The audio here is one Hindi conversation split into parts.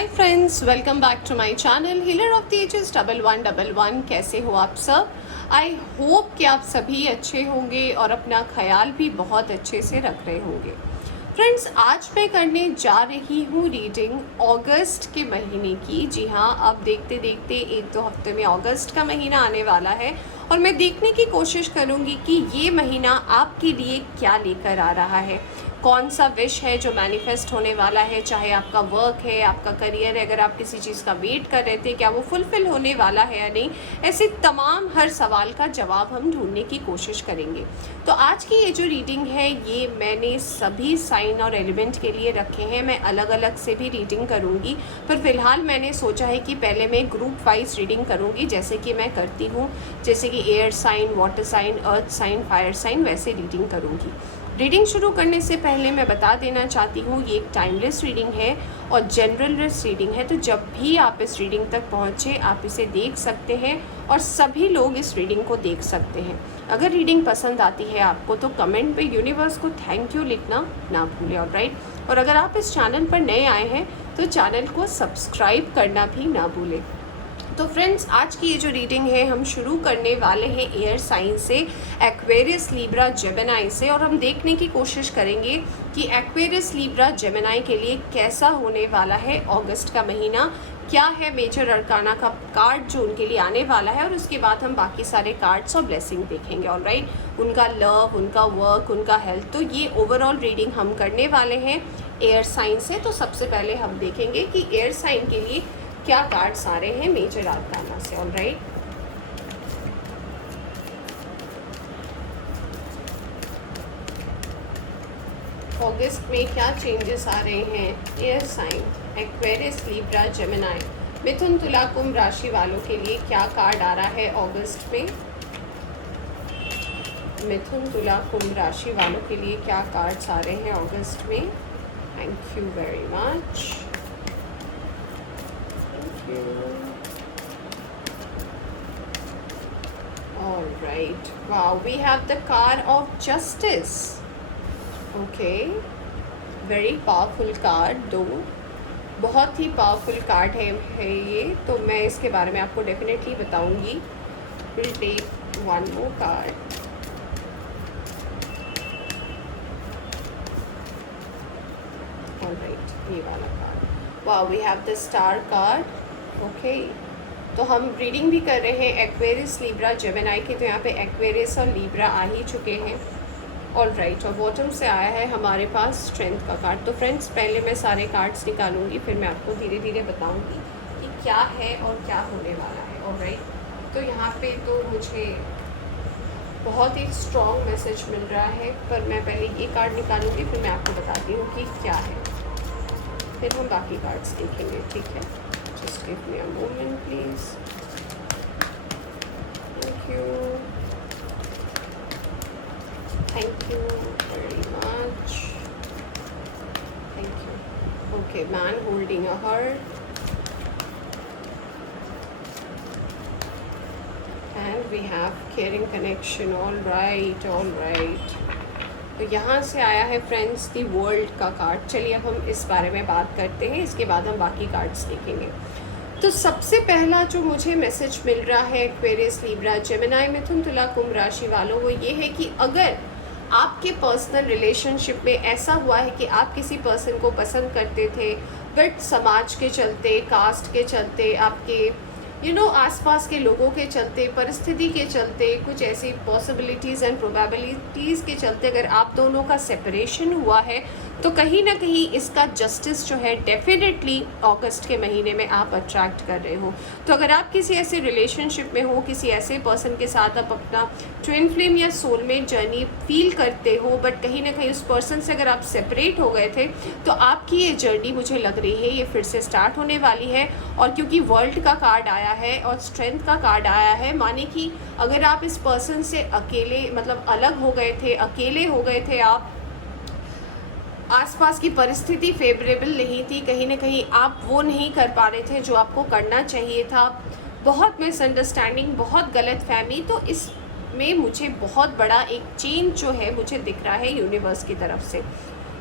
Hi friends, welcome back to my channel healer of the ages 1111। कैसे हो आप सब? आई होप कि आप सभी अच्छे होंगे और अपना ख्याल भी बहुत अच्छे से रख रहे होंगे। फ्रेंड्स, आज मैं करने जा रही हूँ रीडिंग अगस्त के महीने की। जी हाँ, अब देखते देखते 1-2 हफ्ते में अगस्त का महीना आने वाला है और मैं देखने की कोशिश करूँगी कि ये महीना आपके लिए क्या लेकर आ रहा है, कौन सा विश है जो मैनिफेस्ट होने वाला है। चाहे आपका वर्क है, आपका करियर है, अगर आप किसी चीज़ का वेट कर रहे थे, क्या वो फुलफ़िल होने वाला है या नहीं, ऐसे तमाम हर सवाल का जवाब हम ढूंढने की कोशिश करेंगे। तो आज की ये जो रीडिंग है ये मैंने सभी साइन और एलिमेंट के लिए रखे हैं। मैं अलग अलग से भी रीडिंग करूँगी, पर फिलहाल मैंने सोचा है कि पहले मैं ग्रुप वाइज रीडिंग करूँगी, जैसे कि मैं करती हूँ, जैसे कि air sign, water sign, earth sign, fire sign, वैसे रीडिंग करूँगी। रीडिंग शुरू करने से पहले मैं बता देना चाहती हूँ ये एक टाइमलेस रीडिंग है और जनरल रीडिंग है, तो जब भी आप इस रीडिंग तक पहुँचे आप इसे देख सकते हैं और सभी लोग इस रीडिंग को देख सकते हैं। अगर रीडिंग पसंद आती है आपको तो कमेंट पे यूनिवर्स को थैंक यू लिखना ना भूलें, ऑलराइट। और अगर आप इस चैनल पर नए आए हैं तो चैनल को सब्सक्राइब करना भी ना भूलें। तो फ्रेंड्स, आज की ये जो रीडिंग है हम शुरू करने वाले हैं एयर साइन से, एक्वेरियस, लिब्रा, जेमिनी से, और हम देखने की कोशिश करेंगे कि एक्वेरियस, लिब्रा, जेमिनी के लिए कैसा होने वाला है अगस्त का महीना, क्या है मेजर अरकाना का कार्ड जो उनके लिए आने वाला है, और उसके बाद हम बाकी सारे कार्ड्स और ब्लेसिंग देखेंगे, ऑलराइट। उनका लव, उनका वर्क, उनका हेल्थ, तो ये ओवरऑल रीडिंग हम करने वाले हैं एयर साइन से। तो सबसे पहले हम देखेंगे कि एयर साइन के लिए क्या कार्ड्स आ रहे हैं मेजर अरकाना से, ऑलराइट। अगस्त में क्या चेंजेस आ रहे हैं air sign, Aquarius, Libra, Gemini, मिथुन, तुला, कुंभ राशि वालों के लिए क्या कार्ड आ रहा है अगस्त में। मिथुन, तुला, कुंभ राशि वालों के लिए क्या कार्ड्स आ रहे हैं अगस्त में। Thank you very much. All right. Wow, we have the card of justice. Okay. Very powerful card. दो बहुत ही पावरफुल कार्ड है ये, तो मैं इसके बारे में आपको डेफिनेटली बताऊंगी। We'll take one more card. All right, ये वाला card. Wow, we have the star card. Okay, तो हम रीडिंग भी कर रहे हैं एक्वेरियस, लिब्रा, जेमिनी की। तो यहाँ पे एक्वेरियस और लिब्रा आ ही चुके हैं, ऑलराइट। और बॉटम से आया है हमारे पास स्ट्रेंथ का कार्ड। तो फ्रेंड्स, पहले मैं सारे कार्ड्स निकालूंगी, फिर मैं आपको धीरे धीरे बताऊंगी कि क्या है और क्या होने वाला है, ऑलराइट। तो यहाँ पे तो मुझे बहुत ही स्ट्रॉन्ग मैसेज मिल रहा है, पर मैं पहले ये कार्ड निकालूंगी, फिर मैं आपको बताती हूँ कि क्या है, फिर हम बाकी कार्ड्स देखेंगे, ठीक है। Just give me a moment, please. Thank you. Thank you very much. Thank you. Okay, man holding a heart. And we have caring connection. All right, all right. तो यहाँ से आया है फ्रेंड्स दी वर्ल्ड का कार्ड। चलिए अब हम इस बारे में बात करते हैं, इसके बाद हम बाकी कार्ड्स देखेंगे। तो सबसे पहला जो मुझे मैसेज मिल रहा है एक्वेरियस, लिब्रा, जेमिनी, मिथुन, तुला, कुंभ राशि वालों, वो ये है कि अगर आपके पर्सनल रिलेशनशिप में ऐसा हुआ है कि आप किसी पर्सन को पसंद करते थे, बट समाज के चलते, कास्ट के चलते, आपके आसपास के लोगों के चलते, परिस्थिति के चलते, कुछ ऐसी पॉसिबिलिटीज़ एंड प्रोबेबिलिटीज़ के चलते अगर आप दोनों का सेपरेशन हुआ है, तो कहीं ना कहीं इसका जस्टिस जो है डेफिनेटली अगस्त के महीने में आप अट्रैक्ट कर रहे हो। तो अगर आप किसी ऐसे रिलेशनशिप में हो, किसी ऐसे पर्सन के साथ आप अपना ट्विन फ्लेम या सोलमेट जर्नी फील करते हो, बट कहीं ना कहीं उस पर्सन से अगर आप सेपरेट हो गए थे, तो आपकी ये जर्नी मुझे लग रही है ये फिर से स्टार्ट होने वाली है। और क्योंकि वर्ल्ड का कार्ड आया है और स्ट्रेंथ का कार्ड आया है, माने कि अगर आप इस पर्सन से अकेले, मतलब अलग हो गए थे, अकेले हो गए थे, आप आसपास की परिस्थिति फेवरेबल नहीं थी, कहीं ना कहीं आप वो नहीं कर पा रहे थे जो आपको करना चाहिए था, बहुत मिसअंडरस्टैंडिंग, बहुत गलतफहमी, तो इसमें मुझे बहुत बड़ा एक चेंज जो है मुझे दिख रहा है यूनिवर्स की तरफ से।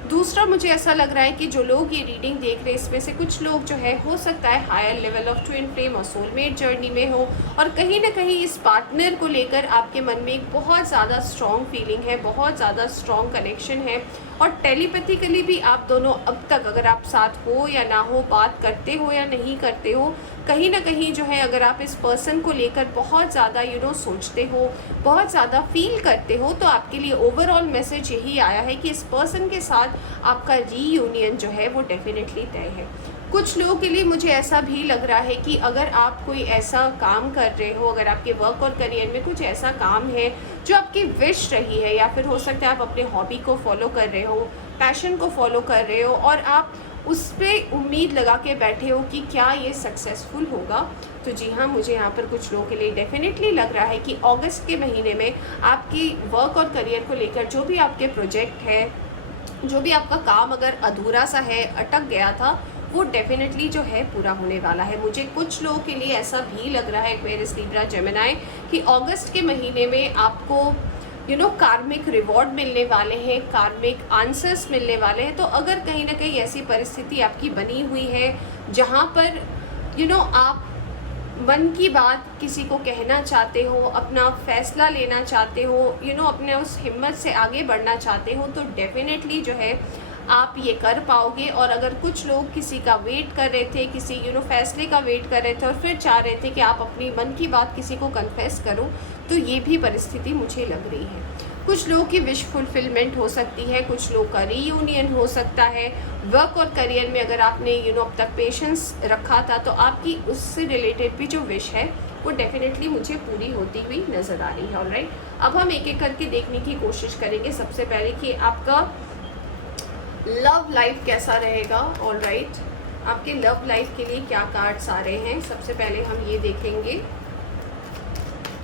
दूसरा मुझे ऐसा लग रहा है कि जो लोग ये रीडिंग देख रहे हैं इसमें से कुछ लोग जो है हो सकता है higher level of twin flame और सोलमेट जर्नी में हो, और कहीं ना कहीं इस पार्टनर को लेकर आपके मन में एक बहुत ज़्यादा स्ट्रॉन्ग फीलिंग है, बहुत ज़्यादा स्ट्रॉन्ग कनेक्शन है, और टेलीपैथिकली भी आप दोनों अब तक, अगर आप साथ हो या ना हो, बात करते हो या नहीं करते हो, कहीं ना कहीं जो है अगर आप इस पर्सन को लेकर बहुत ज़्यादा सोचते हो, बहुत ज़्यादा फील करते हो, तो आपके लिए ओवरऑल मैसेज यही आया है कि इस पर्सन के साथ आपका रीयूनियन जो है वो डेफिनेटली तय है। कुछ लोगों के लिए मुझे ऐसा भी लग रहा है कि अगर आप कोई ऐसा काम कर रहे हो, अगर आपके वर्क और करियर में कुछ ऐसा काम है जो आपकी विश रही है, या फिर हो सकता है आप अपने हॉबी को फॉलो कर रहे हो, पैशन को फॉलो कर रहे हो, और आप उस पर उम्मीद लगा के बैठे हो कि क्या ये सक्सेसफुल होगा, तो जी हाँ, मुझे यहाँ पर कुछ लोगों के लिए डेफिनेटली लग रहा है कि अगस्त के महीने में आपकी वर्क और करियर को लेकर जो भी आपके प्रोजेक्ट है, जो भी आपका काम अगर अधूरा सा है, अटक गया था, वो डेफिनेटली जो है पूरा होने वाला है। मुझे कुछ लोगों के लिए ऐसा भी लग रहा है एक्वेरियस, लिब्रा, जेमिनी, कि अगस्त के महीने में आपको कार्मिक रिवॉर्ड मिलने वाले हैं, कार्मिक आंसर्स मिलने वाले हैं। तो अगर कहीं ना कहीं ऐसी परिस्थिति आपकी बनी हुई है जहाँ पर आप मन की बात किसी को कहना चाहते हो, अपना फैसला लेना चाहते हो, अपने उस हिम्मत से आगे बढ़ना चाहते हो, तो डेफिनेटली जो है आप ये कर पाओगे। और अगर कुछ लोग किसी का वेट कर रहे थे, किसी फैसले का वेट कर रहे थे, और फिर चाह रहे थे कि आप अपनी मन की बात किसी को कन्फेस करो, तो ये भी परिस्थिति मुझे लग रही है। कुछ लोगों की विश फुलफिलमेंट हो सकती है, कुछ लोग का रीयूनियन हो सकता है। वर्क और करियर में अगर आपने अब तक पेशेंस रखा था, तो आपकी उससे रिलेटेड भी जो विश है वो डेफिनेटली मुझे पूरी होती हुई नज़र आ रही है। ऑलराइट, अब हम एक एक करके देखने की कोशिश करेंगे। सबसे पहले कि आपका लव लाइफ कैसा रहेगा। ऑलराइट, आपके लव लाइफ के लिए क्या कार्ड्स आ रहे हैं, सबसे पहले हम ये देखेंगे।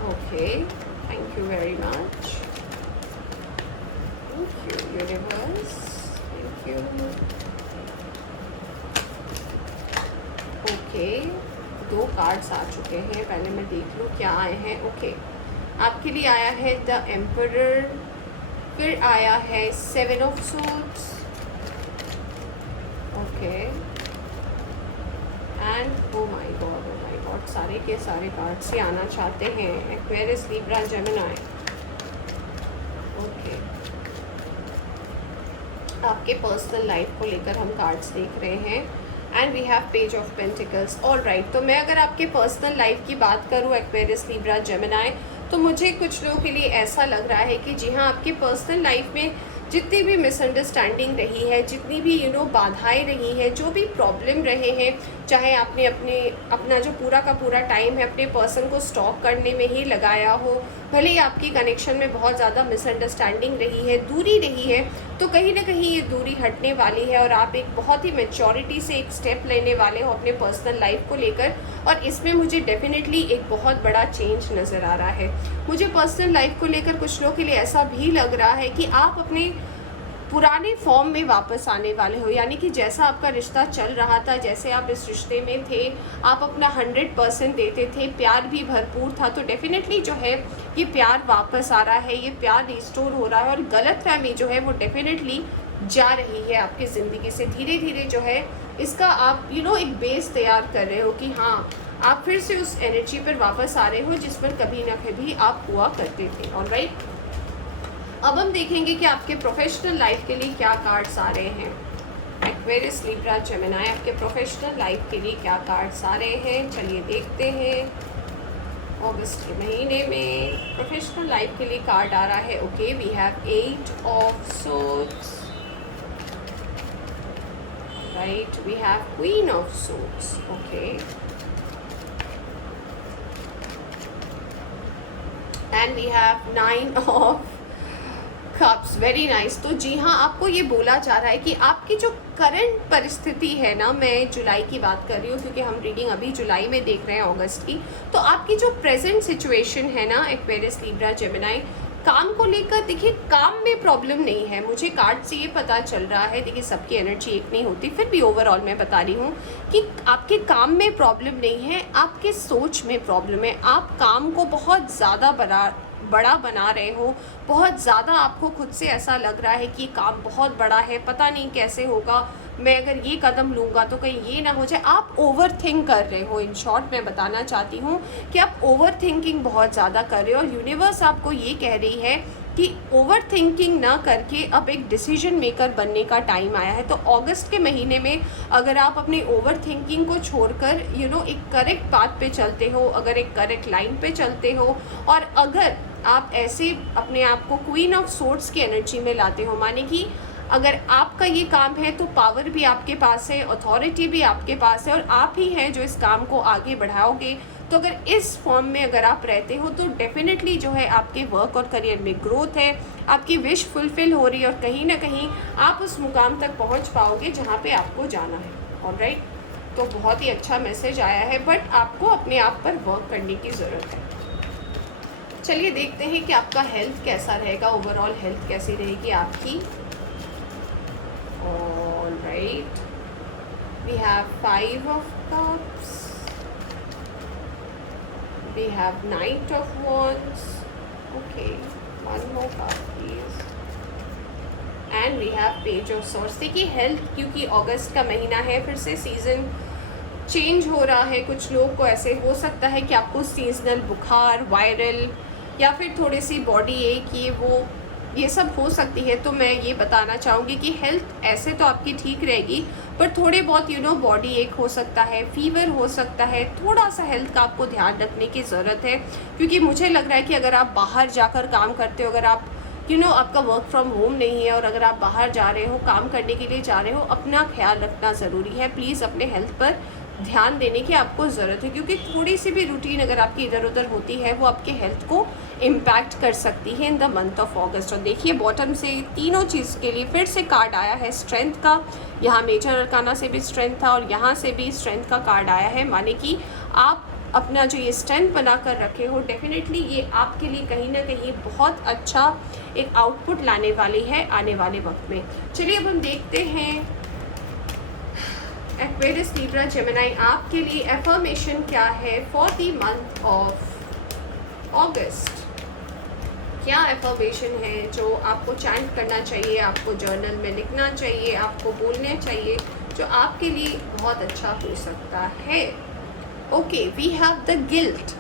Okay, thank you very much, thank you universe, thank you. Okay, 2 cards आ चुके हैं, पहले मैं देख लूँ क्या आए हैं। ओके, आपके लिए आया है द एम्परर, फिर आया है 7 of suits, okay, and oh my god, सारे के सारे कार्ड्स ही आना चाहते हैं एक्वेरियस, लिब्रा, जेमिनी। ओके, आपके पर्सनल लाइफ को लेकर हम कार्ड्स देख रहे हैं, and we have page of pentacles. Alright, तो मैं अगर आपके पर्सनल लाइफ की बात करूँ एक्वेरियस, लिब्रा, जेमिनी, तो मुझे कुछ लोगों के लिए ऐसा लग रहा है कि जी हाँ, आपके पर्सनल लाइफ में जितनी भी मिसअंडरस्टैंडिंग रही है, जितनी भी बाधाएं रही हैं, जो भी प्रॉब्लम रहे हैं, चाहे आपने अपना जो पूरा का पूरा टाइम है अपने पर्सन को स्टॉक करने में ही लगाया हो, भले ही आपकी कनेक्शन में बहुत ज़्यादा मिसअंडरस्टैंडिंग रही है, दूरी रही है, तो कहीं ना कहीं ये दूरी हटने वाली है, और आप एक बहुत ही मैच्योरिटी से एक स्टेप लेने वाले हो अपने पर्सनल लाइफ को लेकर। और इसमें मुझे डेफिनेटली एक बहुत बड़ा चेंज नज़र आ रहा है। मुझे पर्सनल लाइफ को लेकर कुछ लोगों के लिए ऐसा भी लग रहा है कि आप अपने पुराने फॉर्म में वापस आने वाले हो, यानी कि जैसा आपका रिश्ता चल रहा था, जैसे आप इस रिश्ते में थे, आप अपना 100% देते थे, प्यार भी भरपूर था, तो डेफिनेटली जो है ये प्यार वापस आ रहा है, ये प्यार रिस्टोर हो रहा है, और गलतफहमी जो है वो डेफिनेटली जा रही है आपकी ज़िंदगी से। धीरे धीरे जो है इसका आप एक बेस तैयार कर रहे हो कि हाँ, आप फिर से उस एनर्जी पर वापस आ रहे हो जिस पर कभी ना कभी आप हुआ करते थे। ऑलराइट, अब हम देखेंगे कि आपके प्रोफेशनल लाइफ के लिए क्या कार्ड्स आ रहे हैं। एक्वेरियस, लिब्रा, जेमिनी, आपके प्रोफेशनल लाइफ के लिए क्या कार्ड्स आ रहे हैं, चलिए देखते हैं। अगस्त के महीने में प्रोफेशनल लाइफ के लिए कार्ड आ रहा है। Okay, we have 8 of swords, right, we have queen of swords, okay, and we have 9 of cups, very nice. तो जी हाँ, आपको ये बोला जा रहा है कि आपकी जो करंट परिस्थिति है ना, मैं जुलाई की बात कर रही हूँ क्योंकि हम रीडिंग अभी जुलाई में देख रहे हैं अगस्त की, तो आपकी जो प्रेजेंट सिचुएशन है ना एक्वेरियस, लिब्रा, जेमिनी, काम को लेकर, देखिए काम में प्रॉब्लम नहीं है, मुझे कार्ड से ये पता चल रहा है। देखिए सबकी एनर्जी एक नहीं होती, फिर भी ओवरऑल मैं बता रही हूँ कि आपके काम में प्रॉब्लम नहीं है, आपके सोच में प्रॉब्लम है। आप काम को बहुत ज़्यादा बड़ा बना रहे हो, बहुत ज़्यादा आपको खुद से ऐसा लग रहा है कि ये काम बहुत बड़ा है, पता नहीं कैसे होगा, मैं अगर ये कदम लूँगा तो कहीं ये ना हो जाए, आप ओवर थिंक कर रहे हो। इन शॉर्ट मैं बताना चाहती हूँ कि आप ओवर थिंकिंग बहुत ज़्यादा कर रहे हो और यूनिवर्स आपको ये कह रही है कि ओवर थिंकिंग ना करके अब एक डिसीजन मेकर बनने का टाइम आया है। तो अगस्त के महीने में अगर आप अपनी ओवर थिंकिंग को छोड़कर एक करेक्ट पाथ पे चलते हो, अगर एक करेक्ट लाइन पे चलते हो, और अगर आप ऐसे अपने आप को क्वीन ऑफ सोर्ड्स की एनर्जी में लाते हो, माने कि अगर आपका ये काम है तो पावर भी आपके पास है, अथॉरिटी भी आपके पास है और आप ही हैं जो इस काम को आगे बढ़ाओगे। तो अगर इस फॉर्म में अगर आप रहते हो तो डेफिनेटली जो है आपके वर्क और करियर में ग्रोथ है, आपकी विश फुलफिल हो रही है और कहीं ना कहीं आप उस मुकाम तक पहुंच पाओगे जहां पे आपको जाना है। ऑलराइट, तो बहुत ही अच्छा मैसेज आया है, बट आपको अपने आप पर वर्क करने की ज़रूरत है। चलिए देखते हैं कि आपका हेल्थ कैसा रहेगा, ओवरऑल हेल्थ कैसी रहेगी आपकी। Alright, we have 5 of cups, we have Knight of Wands, okay, one more card please, and we have Page of Swords। देखिए हेल्थ, क्योंकि अगस्त का महीना है, फिर से सीज़न चेंज हो रहा है, कुछ लोग को ऐसे हो सकता है कि आपको सीजनल बुखार, वायरल या फिर थोड़ी सी बॉडी एक ये सब हो सकती है। तो मैं ये बताना चाहूँगी कि हेल्थ ऐसे तो आपकी ठीक रहेगी, पर थोड़े बहुत बॉडी एक हो सकता है, फीवर हो सकता है, थोड़ा सा हेल्थ का आपको ध्यान रखने की ज़रूरत है। क्योंकि मुझे लग रहा है कि अगर आप बाहर जाकर काम करते हो, अगर आप आपका वर्क फ्रॉम होम नहीं है और अगर आप बाहर जा रहे हो, काम करने के लिए जा रहे हो, अपना ख्याल रखना ज़रूरी है। प्लीज़ अपने हेल्थ पर ध्यान देने की आपको ज़रूरत है, क्योंकि थोड़ी सी भी रूटीन अगर आपकी इधर उधर होती है वो आपके हेल्थ को इम्पैक्ट कर सकती है इन द मंथ ऑफ अगस्त। और देखिए बॉटम से तीनों चीज़ के लिए फिर से कार्ड आया है स्ट्रेंथ का। यहाँ मेजर अरकाना से भी स्ट्रेंथ था और यहाँ से भी स्ट्रेंथ का कार्ड आया है, माने कि आप अपना जो ये स्ट्रेंथ बना कर रखे हो, डेफिनेटली ये आपके लिए कहीं ना कहीं बहुत अच्छा एक आउटपुट लाने वाली है आने वाले वक्त में। चलिए अब हम देखते हैं एक्वेरियस, लिब्रा, जेमिनी, आपके लिए एफर्मेशन क्या है फॉर द मंथ ऑफ अगस्त। क्या एफर्मेशन है जो आपको चैंट करना चाहिए, आपको जर्नल में लिखना चाहिए, आपको बोलना चाहिए, जो आपके लिए बहुत अच्छा हो सकता है। Okay, we have the guilt.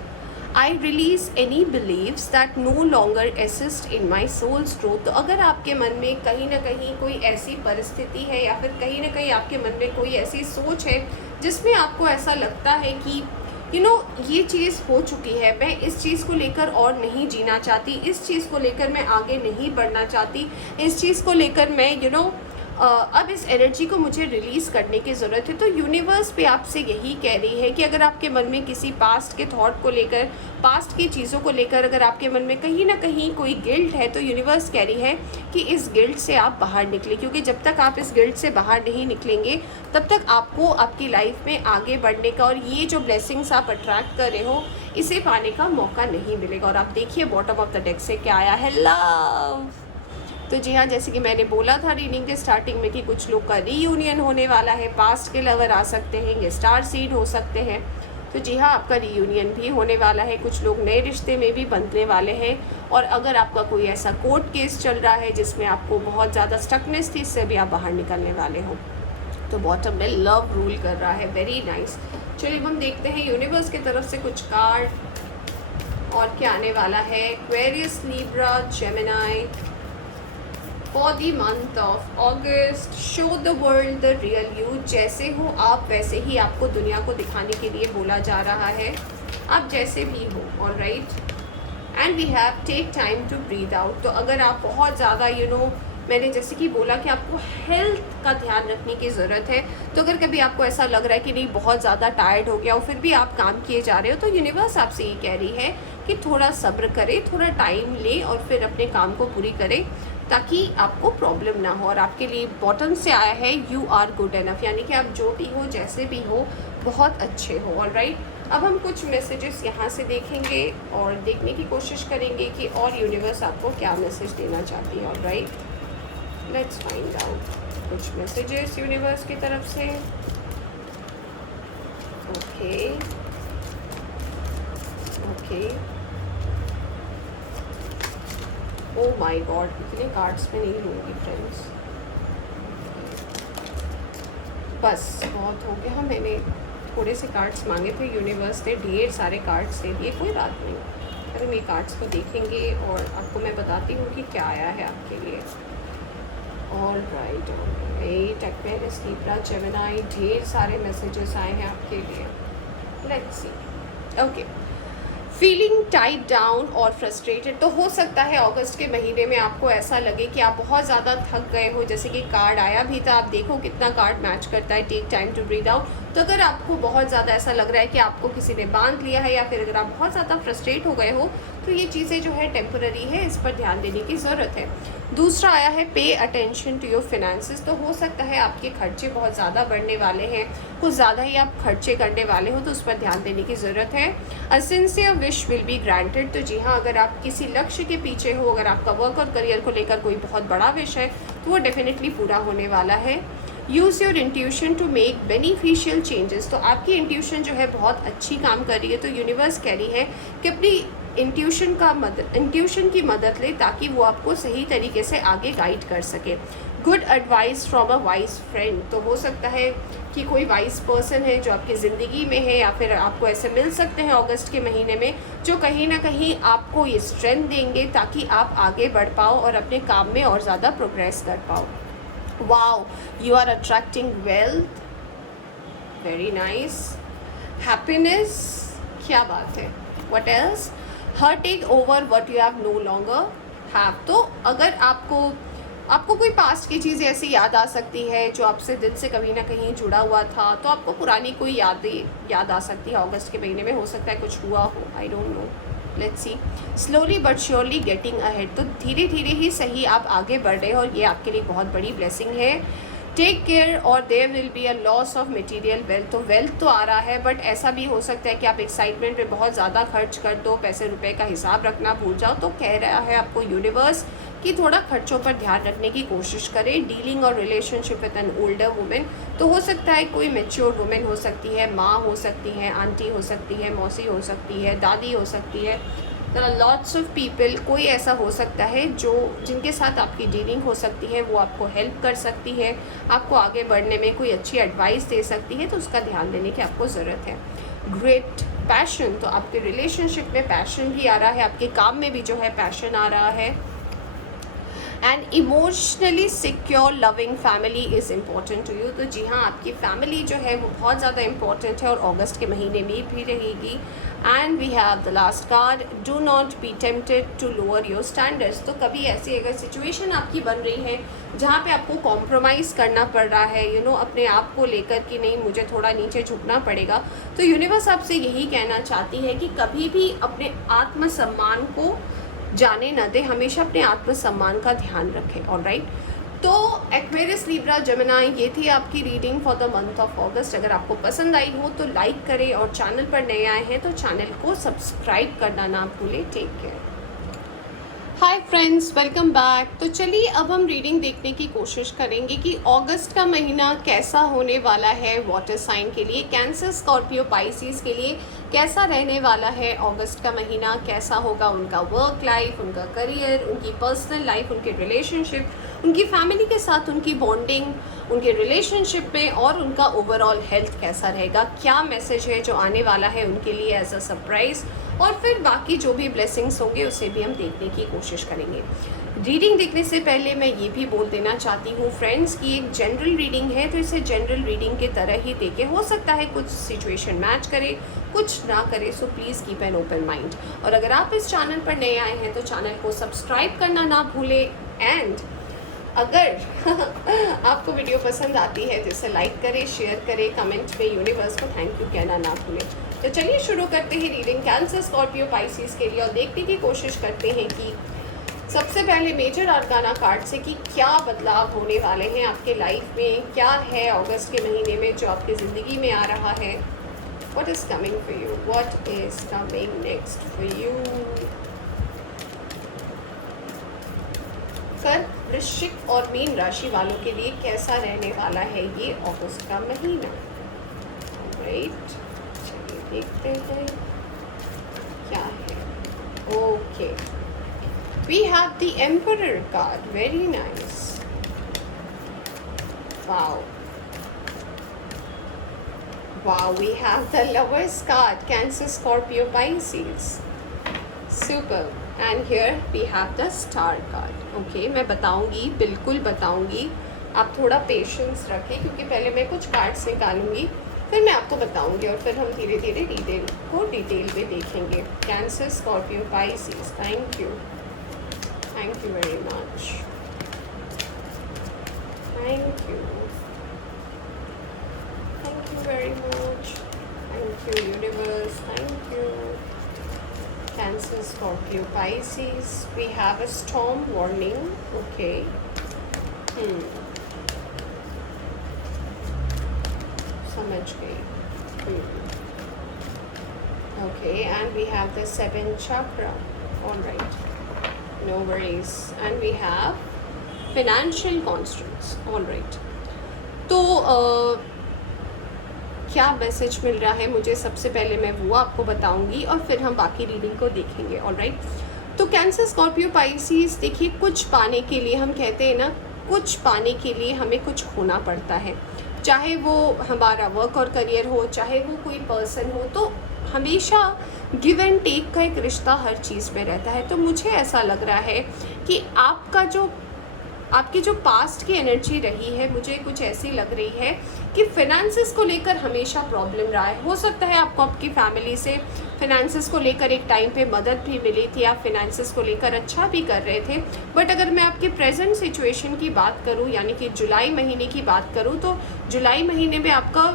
I release any beliefs that no longer assist in my soul's growth। तो अगर आपके मन में कहीं ना कहीं कोई ऐसी परिस्थिति है या फिर कहीं ना कहीं आपके मन में कोई ऐसी सोच है जिसमें आपको ऐसा लगता है कि ये चीज़ हो चुकी है, मैं इस चीज़ को लेकर और नहीं जीना चाहती, इस चीज़ को लेकर मैं आगे नहीं बढ़ना चाहती, इस चीज़ को लेकर मैं अब इस एनर्जी को मुझे रिलीज़ करने की ज़रूरत है। तो यूनिवर्स भी आपसे यही कह रही है कि अगर आपके मन में किसी पास्ट के थॉट को लेकर, पास्ट की चीज़ों को लेकर अगर आपके मन में कहीं ना कहीं कोई गिल्ट है, तो यूनिवर्स कह रही है कि इस गिल्ट से आप बाहर निकलें, क्योंकि जब तक आप इस गिल्ट से बाहर नहीं निकलेंगे तब तक आपको आपकी लाइफ में आगे बढ़ने का और ये जो ब्लेसिंग्स आप अट्रैक्ट कर रहे हो इसे पाने का मौका नहीं मिलेगा। और आप देखिए बॉटम ऑफ द डेक से क्या आया है, लव। तो जी हाँ, जैसे कि मैंने बोला था रीडिंग के स्टार्टिंग में कि कुछ लोग का रीयूनियन होने वाला है, पास्ट के लवर आ सकते हैं, ये स्टार सीड हो सकते हैं। तो जी हाँ, आपका रीयूनियन भी होने वाला है, कुछ लोग नए रिश्ते में भी बंधने वाले हैं। और अगर आपका कोई ऐसा कोर्ट केस चल रहा है जिसमें आपको बहुत ज़्यादा स्टकनेस थी, इससे भी आप बाहर निकलने वाले हो। तो बॉटम में लव रूल कर रहा है, वेरी नाइस। चलिए हम देखते हैं यूनिवर्स की तरफ से कुछ कार्ड और क्या आने वाला है। Aquarius, Libra, Gemini, for the month of August, show the world the real you. जैसे हो आप वैसे ही आपको दुनिया को दिखाने के लिए बोला जा रहा है, आप जैसे भी हो। Alright, and we have take time to breathe out. तो अगर आप बहुत ज़्यादा मैंने जैसे कि बोला कि आपको हेल्थ का ध्यान रखने की ज़रूरत है। तो अगर कभी आपको ऐसा लग रहा है कि नहीं बहुत ज़्यादा टायर्ड हो गया और फिर भी आप काम किए जा रहे हो, तो यूनिवर्स आपसे ये कह रही है कि थोड़ा सब्र करें, थोड़ा टाइम ले और फिर अपने काम को पूरी करें ताकि आपको प्रॉब्लम ना हो। और आपके लिए बॉटम से आया है यू आर गुड एनफ, यानी कि आप जो भी हो, जैसे भी हो, बहुत अच्छे हो। ऑलराइट, अब हम कुछ मैसेजेस यहाँ से देखेंगे और देखने की कोशिश करेंगे कि और यूनिवर्स आपको क्या मैसेज देना चाहती है। ऑलराइट, लेट्स फाइंड आउट कुछ मैसेजेस यूनिवर्स की तरफ से। ओके, ओह माय गॉड, इतने कार्ड्स में नहीं लूँगी फ्रेंड्स, बस बहुत हो गया। मैंने थोड़े से कार्ड्स मांगे थे, यूनिवर्स ने ढेर सारे कार्ड्स दे दिए, कोई बात नहीं। अरे मेरे कार्ड्स को देखेंगे और आपको मैं बताती हूँ कि क्या आया है आपके लिए। All right Aquarius, Libra, Gemini, ढेर सारे मैसेजेस आए हैं आपके लिए। Let's see. Okay, feeling tied down और फ्रस्ट्रेटेड, तो हो सकता है अगस्त के महीने में आपको ऐसा लगे कि आप बहुत ज़्यादा थक गए हो। जैसे कि कार्ड आया भी था, आप देखो कितना कार्ड मैच करता है, take time to breathe out. तो अगर आपको बहुत ज़्यादा ऐसा लग रहा है कि आपको किसी ने बांध लिया है, या फिर अगर आप बहुत ज़्यादा फ्रस्ट्रेट हो गए हो, तो ये चीज़ें जो है टेम्पररी है, इस पर ध्यान देने की ज़रूरत है। दूसरा आया है पे अटेंशन टू योर फिनेंसेस, तो हो सकता है आपके खर्चे बहुत ज़्यादा बढ़ने वाले हैं, कुछ ज़्यादा ही आप खर्चे करने वाले हो, तो उस पर ध्यान देने की ज़रूरत है। A sincere wish will be granted, तो जी हाँ, अगर आप किसी लक्ष्य के पीछे हो, अगर आपका वर्क और करियर को लेकर कोई बहुत बड़ा विश है, तो वो डेफिनेटली पूरा होने वाला है। Use your intuition to make beneficial changes, तो आपकी इंट्यूशन जो है बहुत अच्छी काम कर रही है, तो यूनिवर्स कह रही है कि अपनी इंट्यूशन की मदद ले, ताकि वो आपको सही तरीके से आगे गाइड कर सके। Good advice from a wise friend, तो हो सकता है कि कोई वाइज पर्सन है जो आपकी ज़िंदगी में है, या फिर आपको ऐसे मिल सकते हैं अगस्त के महीने में, जो कहीं ना कहीं आपको ये स्ट्रेंथ देंगे ताकि आप आगे बढ़ पाओ और अपने काम में और ज़्यादा प्रोग्रेस कर पाओ। Wow, you are attracting wealth, very nice. Happiness, क्या बात है। What else, her take over what you have no longer have, तो अगर आपको कोई पास्ट की चीज़ ऐसी याद आ सकती है जो आपसे दिल से कहीं ना कहीं जुड़ा हुआ था, तो आपको पुरानी कोई याद आ सकती है अगस्त के महीने में, हो सकता है कुछ हुआ हो, I don't know. Let's see. Slowly but surely getting ahead, तो धीरे धीरे ही सही आप आगे बढ़ रहे हो, और ये आपके लिए बहुत बड़ी ब्लेसिंग है। Take care or there will be a loss of material wealth, तो वेल्थ तो आ रहा है, बट ऐसा भी हो सकता है कि आप एक्साइटमेंट में बहुत ज़्यादा खर्च कर दो, पैसे रुपए का हिसाब रखना भूल जाओ। तो कह रहा है आपको यूनिवर्स कि थोड़ा खर्चों पर ध्यान रखने की कोशिश करें। Dealing or relationship with an older women, तो हो सकता है कोई मेच्योर वुमेन हो सकती है, माँ हो सकती है, आंटी हो सकती है, मौसी हो सकती है, दादी हो सकती है, लॉट्स ऑफ पीपल, कोई ऐसा हो सकता है जो जिनके साथ आपकी डीलिंग हो सकती है, वो आपको हेल्प कर सकती है, आपको आगे बढ़ने में कोई अच्छी एडवाइस दे सकती है, तो उसका ध्यान देने की आपको ज़रूरत है। ग्रेट पैशन, तो आपके रिलेशनशिप में पैशन भी आ रहा है, आपके काम में भी जो है पैशन आ रहा है। And emotionally secure loving family is important to you, तो जी हाँ, आपकी फैमिली जो है वो बहुत ज़्यादा इम्पॉर्टेंट है, और अगस्त के महीने में भी रहेगी। And we have the last card, do not be tempted to lower your standards, तो कभी ऐसी अगर सिचुएशन आपकी बन रही है जहाँ पे आपको कॉम्प्रोमाइज़ करना पड़ रहा है, अपने आप को लेकर कि नहीं मुझे थोड़ा नीचे झुकना पड़ेगा, तो यूनिवर्स आपसे यही कहना चाहती है कि कभी भी अपने आत्मसम्मान को जाने न दे, हमेशा अपने आत्मसम्मान का ध्यान रखें। ऑलराइट, तो एक्वेरियस, लिब्रा, जेमिनी, ये थी आपकी reading for the month of अगस्त। अगर आपको पसंद आई हो तो लाइक करें, और चैनल पर नए आए हैं तो चैनल को सब्सक्राइब करना ना भूलें। Take care. Hi friends, welcome back. तो चलिए अब हम रीडिंग देखने की कोशिश करेंगे कि अगस्त का महीना कैसा होने वाला है वाटर साइन के लिए। कैंसर, स्कॉर्पियो, पाइसिस के लिए कैसा रहने वाला है अगस्त का महीना, कैसा होगा उनका वर्क लाइफ, उनका करियर, उनकी पर्सनल लाइफ, उनके रिलेशनशिप, उनकी फैमिली के साथ उनकी बॉन्डिंग, उनके रिलेशनशिप में, और उनका ओवरऑल हेल्थ कैसा रहेगा, क्या मैसेज है जो आने वाला है उनके लिए एज अ सरप्राइज़, और फिर बाकी जो भी ब्लेसिंग्स होंगे उसे भी हम देखने की कोशिश करेंगे। रीडिंग देखने से पहले मैं ये भी बोल देना चाहती हूँ फ्रेंड्स कि एक जनरल रीडिंग है, तो इसे जनरल रीडिंग के तरह ही देखें। हो सकता है कुछ सिचुएशन मैच करे, कुछ ना करे, so please keep an open mind. और अगर आप इस चैनल पर नए आए हैं तो चैनल को सब्सक्राइब करना ना भूलें, एंड अगर आपको वीडियो पसंद आती है तो इसे लाइक करें, शेयर करें, कमेंट में यूनिवर्स को थैंक यू कहना ना भूलें। तो चलिए शुरू करते हैं रीडिंग कैंसर, स्कॉर्पियो, पाइसिस के लिए, और देखने की कोशिश करते हैं कि सबसे पहले मेजर आर्काना कार्ड से कि क्या बदलाव होने वाले हैं आपके लाइफ में, क्या है अगस्त के महीने में जो आपकी ज़िंदगी में आ रहा है। What is coming for you, what is coming next for you. कर्क, वृश्चिक और मीन राशि वालों के लिए कैसा रहने वाला है ये अगस्त का महीना। राइट, चलिए देखते हैं क्या है। Okay, We have the Emperor card. Very nice. Wow. Wow, we have the Lovers card. Cancer, Scorpio, Pisces. Super. And here we have the Star card. Okay, मैं बताऊंगी, बिल्कुल बताऊंगी. आप थोड़ा पेशेंस रखें क्योंकि पहले मैं कुछ कार्ड्स निकालूंगी, फिर मैं आपको बताऊंगी और फिर हम धीरे धीरे डिटेल में देखेंगे. Cancer, Scorpio, Pisces. Thank you very much. Thank you very much. Thank you universe. Thank you. Cancer, Scorpio, Pisces. We have a storm warning. Okay. समझ गई. Okay, and we have the 7th chakra. All right. No worries. And we have financial constraints. All right. तो क्या मैसेज मिल रहा है मुझे, सबसे पहले मैं वो आपको बताऊंगी और फिर हम बाकी रीडिंग को देखेंगे. ऑलराइट. तो कैंसर, स्कॉर्पियो, पाइसेस, देखिए कुछ पाने के लिए, हम कहते हैं ना, कुछ पाने के लिए हमें कुछ खोना पड़ता है. चाहे वो हमारा वर्क और करियर हो, चाहे वो कोई पर्सन हो, तो हमेशा गिव एंड टेक का एक रिश्ता हर चीज़ में रहता है. तो मुझे ऐसा लग रहा है कि आपकी जो पास्ट की एनर्जी रही है, मुझे कुछ ऐसी लग रही है कि फिनेंसेस को लेकर हमेशा प्रॉब्लम रहा है. हो सकता है आपको आपकी फैमिली से फिनेंसेस को लेकर एक टाइम पे मदद भी मिली थी, आप फिनेंसेस को लेकर अच्छा भी कर रहे थे. बट अगर मैं आपकी प्रेजेंट सिचुएशन की बात करूं, यानी कि जुलाई महीने की बात करूं, तो जुलाई महीने में आपका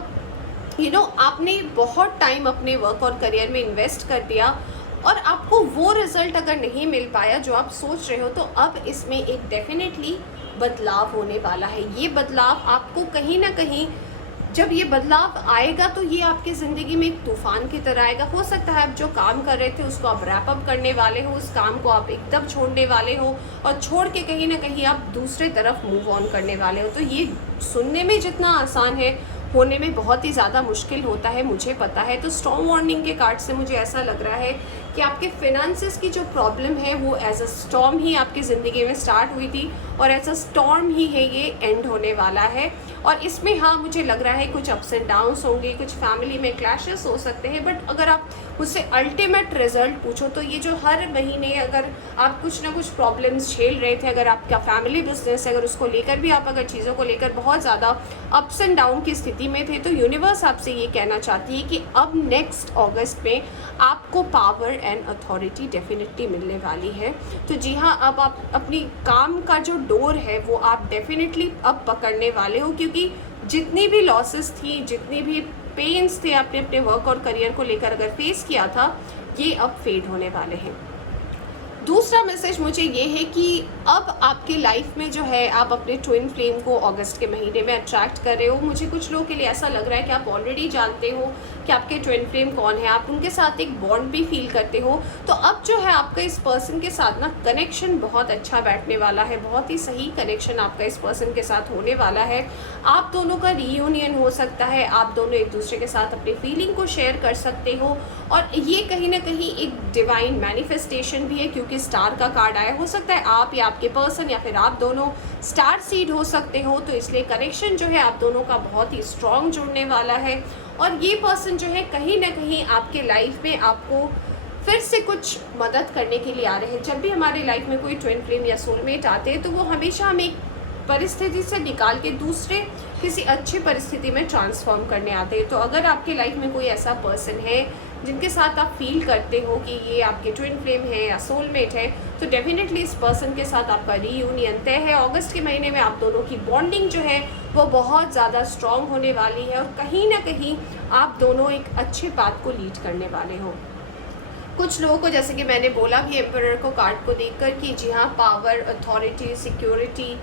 आपने बहुत टाइम अपने वर्क और करियर में इन्वेस्ट कर दिया और आपको वो रिज़ल्ट अगर नहीं मिल पाया जो आप सोच रहे हो, तो अब इसमें एक डेफिनेटली बदलाव होने वाला है. ये बदलाव आपको कहीं ना कहीं, जब ये बदलाव आएगा तो ये आपकी ज़िंदगी में एक तूफान की तरह आएगा. हो सकता है आप जो काम कर रहे थे उसको आप रैप अप करने वाले हो, उस काम को आप एकदम छोड़ने वाले हो और छोड़ के कहीं ना कहीं आप दूसरे तरफ मूव ऑन करने वाले हो. तो ये सुनने में जितना आसान है, होने में बहुत ही ज़्यादा मुश्किल होता है, मुझे पता है. तो स्टॉर्म वार्निंग के कार्ड से मुझे ऐसा लग रहा है कि आपके फिनेंसेस की जो प्रॉब्लम है वो एज अ स्टॉर्म ही आपकी ज़िंदगी में स्टार्ट हुई थी और एज अ स्टॉर्म ही है ये एंड होने वाला है. और इसमें हाँ, मुझे लग रहा है कुछ अप्स एंड डाउन्स होंगे, कुछ फैमिली में क्लैशेस हो सकते हैं. बट अगर आप मुझसे अल्टीमेट रिजल्ट पूछो तो ये जो हर महीने अगर आप कुछ ना कुछ प्रॉब्लम्स झेल रहे थे, अगर आपका फैमिली बिजनेस है, अगर उसको लेकर भी आप अगर चीज़ों को लेकर बहुत ज़्यादा अप्स एंड डाउन की स्थिति में थे, तो यूनिवर्स आपसे ये कहना चाहती है कि अब नेक्स्ट अगस्त में आपको पावर एंड अथॉरिटी डेफिनेटली मिलने वाली है. तो जी हाँ, अब आप अपनी काम का जो डोर है वो आप डेफिनेटली अब पकड़ने वाले हो, क्योंकि जितनी भी लॉसेस थी, जितनी भी पेन्स थे आपने अपने वर्क और करियर को लेकर अगर फेस किया था, ये अब फेड होने वाले हैं. दूसरा मैसेज मुझे ये है कि अब आपके लाइफ में जो है, आप अपने ट्विन फ्लेम को अगस्त के महीने में अट्रैक्ट कर रहे हो. मुझे कुछ लोगों के लिए ऐसा लग रहा है कि आप ऑलरेडी जानते हो कि आपके ट्विन फ्लेम कौन है, आप उनके साथ एक बॉन्ड भी फील करते हो. तो अब जो है आपका इस पर्सन के साथ ना कनेक्शन बहुत अच्छा बैठने वाला है, बहुत ही सही कनेक्शन आपका इस पर्सन के साथ होने वाला है. आप दोनों का रीयूनियन हो सकता है, आप दोनों एक दूसरे के साथ अपनी फीलिंग को शेयर कर सकते हो. और ये कहीं ना कहीं एक डिवाइन मैनिफेस्टेशन भी है, क्योंकि स्टार का कार्ड आया. हो सकता है आप या आपके पर्सन या फिर आप दोनों स्टार सीड हो सकते हो. तो इसलिए कनेक्शन जो है आप दोनों का बहुत ही स्ट्रॉन्ग जुड़ने वाला है. और ये पर्सन जो है कहीं ना कहीं आपके लाइफ में आपको फिर से कुछ मदद करने के लिए आ रहे हैं. जब भी हमारे लाइफ में कोई ट्विन फ्लेम या सोलमेट आते हैं तो वो हमेशा हमें एक परिस्थिति से निकाल के दूसरे किसी अच्छी परिस्थिति में ट्रांसफॉर्म करने आते हैं. तो अगर आपके लाइफ में कोई ऐसा पर्सन है जिनके साथ आप फील करते हो कि ये आपके ट्विन फ्लेम है या सोलमेट है, तो डेफिनेटली इस पर्सन के साथ आपका रीयूनियन तय है. अगस्त के महीने में आप दोनों की बॉन्डिंग जो है वो बहुत ज़्यादा स्ट्रॉन्ग होने वाली है और कहीं ना कहीं आप दोनों एक अच्छे पाथ को लीड करने वाले हो. कुछ लोगों को, जैसे कि मैंने बोला भी एम्परर को कार्ड को देखकर, कि जी हाँ, पावर, अथॉरिटी, सिक्योरिटी,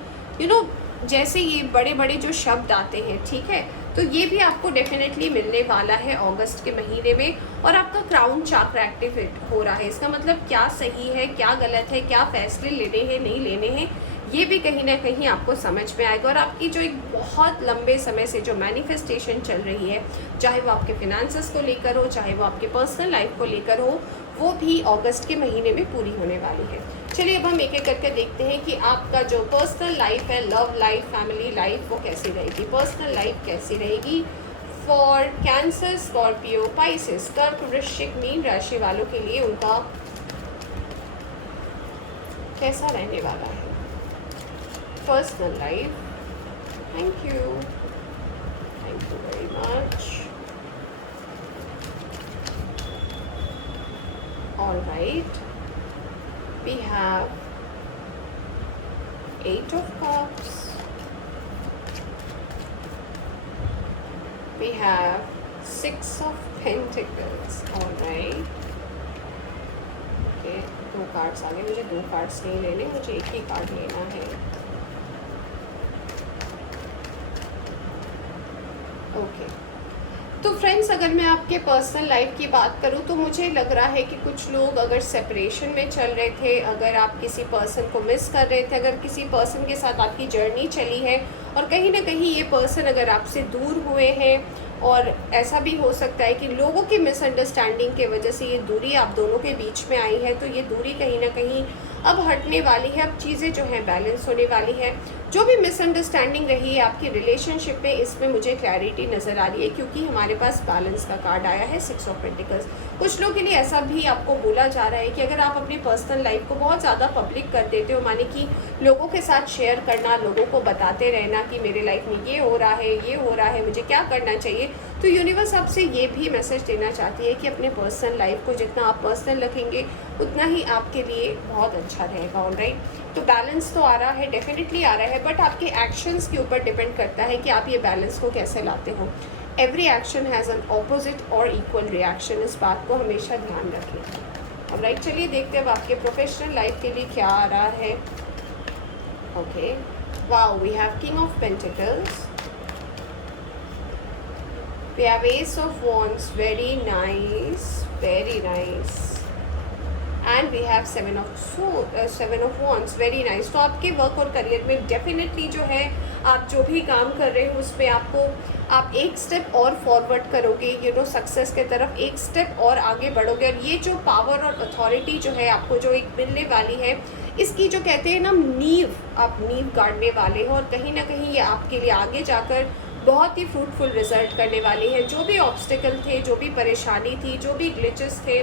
जैसे ये बड़े बड़े जो शब्द आते हैं, ठीक है, तो ये भी आपको डेफिनेटली मिलने वाला है अगस्त के महीने में. और आपका क्राउन चक्र एक्टिवेट हो रहा है. इसका मतलब क्या सही है, क्या गलत है, क्या फैसले लेने हैं, नहीं लेने हैं, ये भी कहीं ना कहीं आपको समझ में आएगा। और आपकी जो एक बहुत लंबे समय से जो मैनिफेस्टेशन चल रही है, चाहे वो आपके फिनेंसेस को लेकर हो, चाहे वो आपके पर्सनल लाइफ को लेकर हो, वो भी अगस्त के महीने में पूरी होने वाली है। चलिए अब हम एक एक करके देखते हैं कि आपका जो पर्सनल लाइफ है, लव लाइफ, फैमिली लाइफ, वो कैसी रहेगी। पर्सनल लाइफ कैसी रहेगी फॉर कैंसर, स्कॉर्पियो, पाइसेस, कर्क, वृश्चिक, मीन राशि वालों के लिए उनका कैसा रहने वाला है personal life. Thank you very much. All right, we have 8 of Cups, we have 6 of Pentacles. All right, okay, 2 cards आ गए। मुझे 2 कार्ड्स नहीं लेने, मुझे एक ही कार्ड लेना है। ओके तो फ्रेंड्स, अगर मैं आपके पर्सनल लाइफ की बात करूं तो मुझे लग रहा है कि कुछ लोग अगर सेपरेशन में चल रहे थे, अगर आप किसी पर्सन को मिस कर रहे थे, अगर किसी पर्सन के साथ आपकी जर्नी चली है और कहीं ना कहीं ये पर्सन अगर आपसे दूर हुए हैं, और ऐसा भी हो सकता है कि लोगों की मिसअंडरस्टैंडिंग के वजह से ये दूरी आप दोनों के बीच में आई है, तो ये दूरी कहीं ना कहीं अब हटने वाली है। अब चीज़ें जो हैं बैलेंस होने वाली है। जो भी मिसअंडरस्टैंडिंग रही है आपकी रिलेशनशिप में, इसमें मुझे क्लैरिटी नज़र आ रही है, क्योंकि हमारे पास बैलेंस का कार्ड आया है, 6 ऑफ पेंटिकल्स। कुछ लोगों के लिए ऐसा भी आपको बोला जा रहा है कि अगर आप अपनी पर्सनल लाइफ को बहुत ज़्यादा पब्लिक कर देते हो, माने कि लोगों के साथ शेयर करना, लोगों को बताते रहना कि मेरे लाइफ में ये हो रहा है, ये हो रहा है, मुझे क्या करना चाहिए, तो यूनिवर्स आपसे ये भी मैसेज देना चाहती है कि अपने पर्सनल लाइफ को जितना आप पर्सनल रखेंगे उतना ही आपके लिए बहुत अच्छा रहेगा। ऑलराइट, तो बैलेंस तो आ रहा है, डेफिनेटली आ रहा है, बट आपके एक्शंस के ऊपर डिपेंड करता है कि आप ये बैलेंस को कैसे लाते हो। Every action has an opposite और इक्वल रिएक्शन, इस बात को हमेशा ध्यान रखें। ऑलराइट, चलिए देखते हैं अब आपके प्रोफेशनल लाइफ के लिए क्या आ रहा है। Okay, wow, we have king of pentacles, we have ace of wands, very nice, very nice, and we have seven of wands, very nice। तो आपके वर्क और करियर में डेफिनेटली जो है, आप जो भी काम कर रहे हो उसमें आप एक स्टेप और फॉरवर्ड करोगे, सक्सेस के तरफ एक स्टेप और आगे बढ़ोगे। और ये जो पावर और अथॉरिटी जो है आपको जो एक मिलने वाली है, इसकी जो कहते हैं ना आप नींव गाड़ने वाले हो, और कहीं ना कहीं ये आपके लिए आगे जाकर बहुत ही फ्रूटफुल रिजल्ट करने वाली है। जो भी ऑब्स्टिकल थे, जो भी परेशानी थी, जो भी ग्लिचेस थे,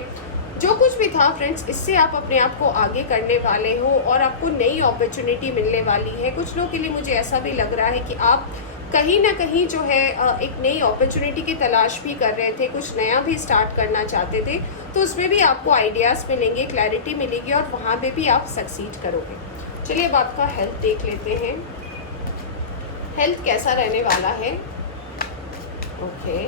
जो कुछ भी था फ्रेंड्स, इससे आप अपने आप को आगे करने वाले हो और आपको नई अपॉर्चुनिटी मिलने वाली है। कुछ लोगों के लिए मुझे ऐसा भी लग रहा है कि आप कहीं ना कहीं जो है एक नई अपॉर्चुनिटी की तलाश भी कर रहे थे, कुछ नया भी स्टार्ट करना चाहते थे, तो उसमें भी आपको आइडियाज़ मिलेंगे, क्लैरिटी मिलेगी और वहाँ पे भी आप सक्सीड करोगे। चलिए अब आपका हेल्थ देख लेते हैं, हेल्थ कैसा रहने वाला है। Okay,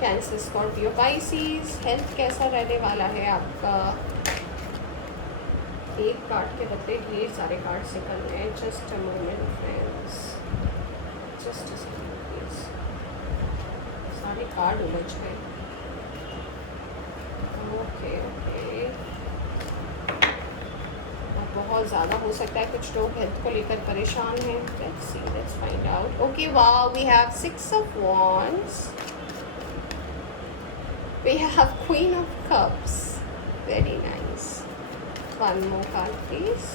cancer, Scorpio, Pisces, health कैसा रहने वाला है आपका। एक कार्ड के बदले ढेर सारे कार्ड निकल रहे हैं। Just a moment friends, just a second please, सारे कार्ड उलझ गए। ओके ओके, बहुत ज़्यादा हो सकता है कुछ लोग हेल्थ को लेकर परेशान हैं। Let's see, let's find out. Okay, wow, we have 6 of wands, we have queen of cups, very nice, one more card please,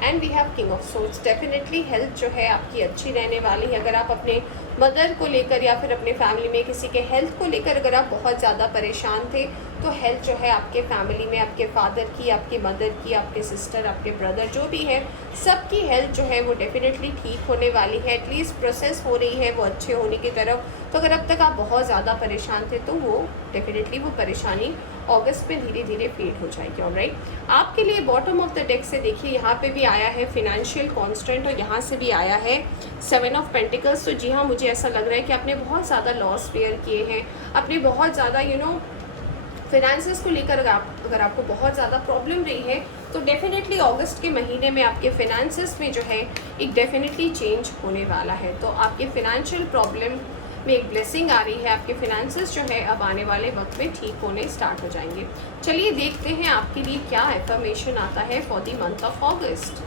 and we have king of swords। Definitely health जो है आपकी अच्छी रहने वाली है। अगर आप अपने मदर को लेकर या फिर अपने फैमिली में किसी के हेल्थ को लेकर अगर आप बहुत ज़्यादा परेशान थे, तो हेल्थ जो है आपके फैमिली में आपके फादर की, आपके मदर की, आपके सिस्टर, आपके ब्रदर, जो भी है, सबकी हेल्थ जो है वो डेफिनेटली ठीक होने वाली है। एटलीस्ट प्रोसेस हो रही है वो अच्छे होने की तरफ। तो अगर अब तक आप बहुत ज़्यादा परेशान थे तो वो डेफिनेटली वो परेशानी अगस्त में धीरे धीरे फेड हो जाएगी। ऑलराइट, आपके लिए बॉटम ऑफ द डेक से देखिए, यहाँ पे भी आया है फिनेंशियल कॉन्स्टेंट और यहाँ से भी आया है 7 ऑफ पेंटिकल्स। तो जी हाँ, मुझे ऐसा लग रहा है कि आपने बहुत ज़्यादा लॉस फेयर किए हैं, आपने बहुत ज़्यादा फिनेंसेस को लेकर अगर आपको बहुत ज़्यादा प्रॉब्लम रही है, तो डेफिनेटली अगस्त के महीने में आपके फिनेंसेस में जो है एक डेफिनेटली चेंज होने वाला है। तो आपके फिनेंशियल प्रॉब्लम में एक ब्लेसिंग आ रही है, आपके फिनेंसेस जो है अब आने वाले वक्त में ठीक होने स्टार्ट हो जाएंगे। चलिए देखते हैं आपके लिए क्या एफर्मेशन आता है for the month of August.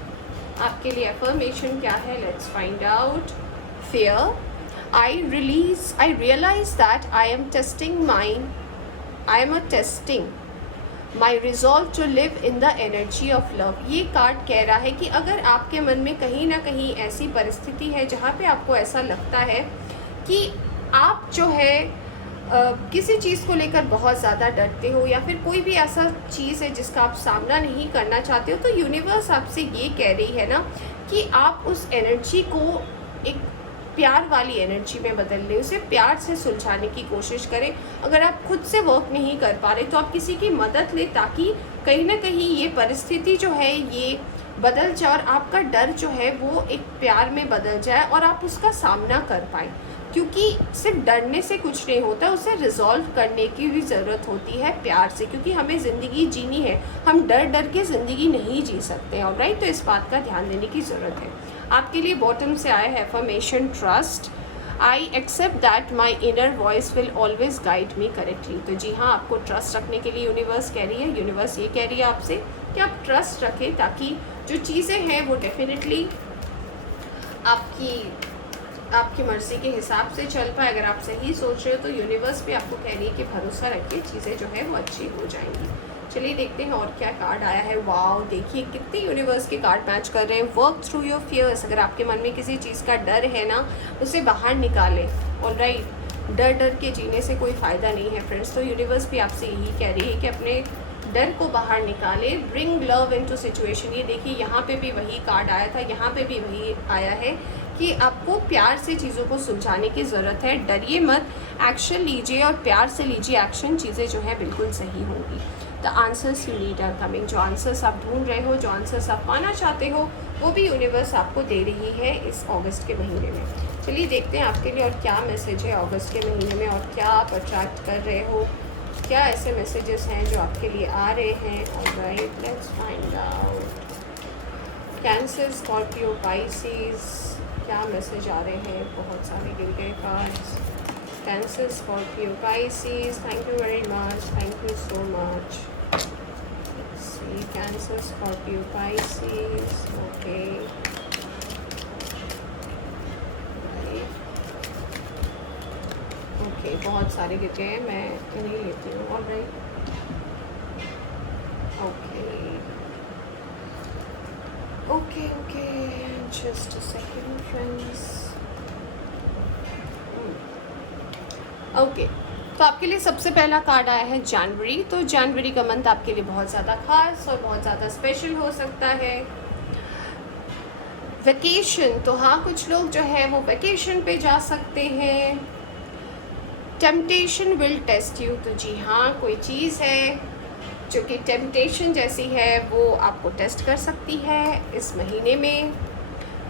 आपके लिए एफर्मेशन क्या है, let's find out. Fear, I realize that I am testing my resolve to live in the energy of love. ये कार्ड कह रहा है कि अगर आपके मन में कहीं ना कहीं ऐसी परिस्थिति है जहाँ पे आपको ऐसा लगता है कि आप जो है किसी चीज़ को लेकर बहुत ज़्यादा डरते हो, या फिर कोई भी ऐसा चीज़ है जिसका आप सामना नहीं करना चाहते हो, तो यूनिवर्स आपसे ये कह रही है ना कि आप उस एनर्जी को एक प्यार वाली एनर्जी में बदल लें, उसे प्यार से सुलझाने की कोशिश करें। अगर आप खुद से वर्क नहीं कर पा रहे तो आप किसी की मदद लें, ताकि कहीं ना कहीं ये परिस्थिति जो है ये बदल जाए और आपका डर जो है वो एक प्यार में बदल जाए और आप उसका सामना कर पाएँ। क्योंकि सिर्फ डरने से कुछ नहीं होता, उसे रिजॉल्व करने की भी ज़रूरत होती है प्यार से, क्योंकि हमें ज़िंदगी जीनी है, हम डर डर के ज़िंदगी नहीं जी सकते हैं। ऑलराइट, तो इस बात का ध्यान देने की ज़रूरत है। आपके लिए बॉटम से आया है affirmation, trust, I accept that my inner voice will always guide me correctly. तो जी हाँ, आपको ट्रस्ट रखने के लिए यूनिवर्स कह रही है, यूनिवर्स ये कह रही है आपसे कि आप ट्रस्ट रखें, ताकि जो चीज़ें हैं वो डेफिनेटली आपकी मर्ज़ी के हिसाब से चल पाए। अगर आप सही सोच रहे हो तो यूनिवर्स भी आपको कह रही है कि भरोसा रखिए, चीज़ें जो है वो अच्छी हो जाएंगी। चलिए देखते हैं और क्या कार्ड आया है। वाओ, देखिए कितने यूनिवर्स के कार्ड मैच कर रहे हैं। वर्क थ्रू योर फियर्स, अगर आपके मन में किसी चीज़ का डर है ना, उसे बाहर निकालें। ऑलराइट, डर डर के जीने से कोई फ़ायदा नहीं है फ्रेंड्स। तो यूनिवर्स भी आपसे यही कह रही है कि अपने डर को बाहर निकालें, ब्रिंग लव इनटू सिचुएशन। ये देखिए यहाँ पे भी वही कार्ड आया था, यहाँ पे भी वही आया है कि आपको प्यार से चीज़ों को सुलझाने की ज़रूरत है। डरिए मत, एक्शन लीजिए और प्यार से लीजिए एक्शन, चीज़ें जो है बिल्कुल सही होंगी। The answers you need are coming. जो आंसर्स आप ढूंढ रहे हो, जो आंसर्स आप पाना चाहते हो, वो भी यूनिवर्स आपको दे रही है इस अगस्त के महीने में। चलिए देखते हैं आपके लिए और क्या मैसेज है अगस्त के महीने में, और क्या आप अट्रैक्ट कर रहे हो, क्या ऐसे मैसेजेस हैं जो आपके लिए आ रहे हैं। Alright, let's find out. Cancer, Scorpio, Pisces, क्या मैसेज आ रहे हैं। बहुत सारे गिर गए cards. Cancer, Scorpio, Pisces, thank you very much, thank you so much. See Cancer, Scorpio, Pisces, okay, okay, बहुत सारे गिर गए, मैं इन्हीं लेती हूँ। Alright, okay okay okay, just a second friends. Okay, तो आपके लिए सबसे पहला कार्ड आया है जनवरी। तो जनवरी का मंथ आपके लिए बहुत ज़्यादा खास और बहुत ज़्यादा स्पेशल हो सकता है। वेकेशन, तो हाँ, कुछ लोग जो है वो वेकेशन पे जा सकते हैं। टेम्पटेशन विल टेस्ट यू, तो जी हाँ, कोई चीज़ है जो कि टेम्पटेशन जैसी है वो आपको टेस्ट कर सकती है इस महीने में।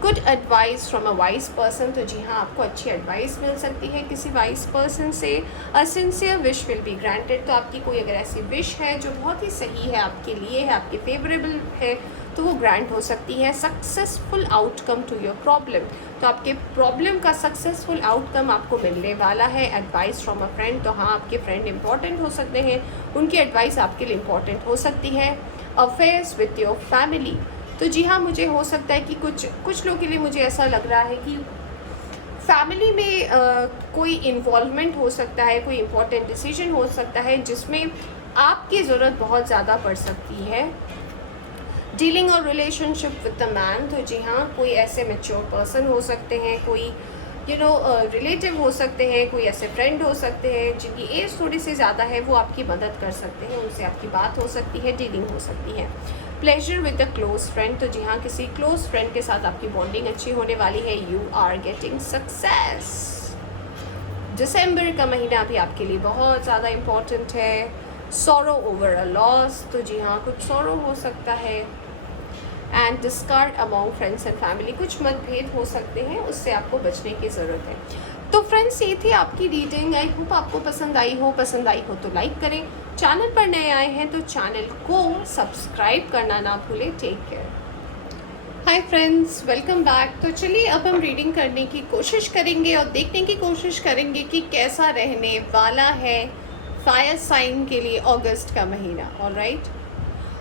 Good advice from a wise person, तो जी हाँ, आपको अच्छी एडवाइस मिल सकती है किसी वाइज पर्सन से। अ sincere wish will be granted, तो आपकी कोई अगर ऐसी विश है जो बहुत ही सही है, आपके लिए है, आपके फेवरेबल है, तो वो ग्रांट हो सकती है। Successful outcome to your problem, तो आपके प्रॉब्लम का सक्सेसफुल आउटकम आपको मिलने वाला है। एडवाइस फ्रॉम अ फ्रेंड, तो हाँ, आपके फ्रेंड इंपॉर्टेंट हो सकते हैं, उनकी एडवाइस आपके लिए इंपॉर्टेंट हो सकती है। अफेयर्स विथ योर फैमिली, तो जी हाँ, मुझे हो सकता है कि कुछ लोगों के लिए मुझे ऐसा लग रहा है कि फैमिली में कोई इन्वॉल्वमेंट हो सकता है, कोई इम्पोर्टेंट डिसीजन हो सकता है जिसमें आपकी ज़रूरत बहुत ज़्यादा पड़ सकती है। Dealing or relationship with the man, तो जी हाँ, कोई ऐसे मैच्योर पर्सन हो सकते हैं, कोई रिलेटिव हो सकते हैं, कोई ऐसे फ्रेंड हो सकते हैं जिनकी एज थोड़ी सी ज़्यादा है, वो आपकी मदद कर सकते हैं, उनसे आपकी बात हो सकती है, डीलिंग हो सकती है। Pleasure with a close friend, तो जी हाँ, किसी क्लोज फ्रेंड के साथ आपकी बॉन्डिंग अच्छी होने वाली है। You are getting success. दिसंबर का महीना भी आपके लिए बहुत ज़्यादा इम्पॉर्टेंट है। सॉरो ओवर अ लॉस, तो जी हाँ, कुछ सॉरो हो सकता है। And discard among friends and family, कुछ मतभेद हो सकते हैं, उससे आपको बचने की ज़रूरत है। तो फ्रेंड्स, ये थी आपकी रीडिंग। आई होप आपको पसंद आई हो तो लाइक करें। चैनल पर नए आए हैं तो चैनल को सब्सक्राइब करना ना भूलें। Take care. Hi friends, welcome back. तो चलिए अब हम रीडिंग करने की कोशिश करेंगे और देखने की कोशिश करेंगे कि कैसा रहने वाला है फायर साइन के लिए अगस्त का महीना। ऑलराइट,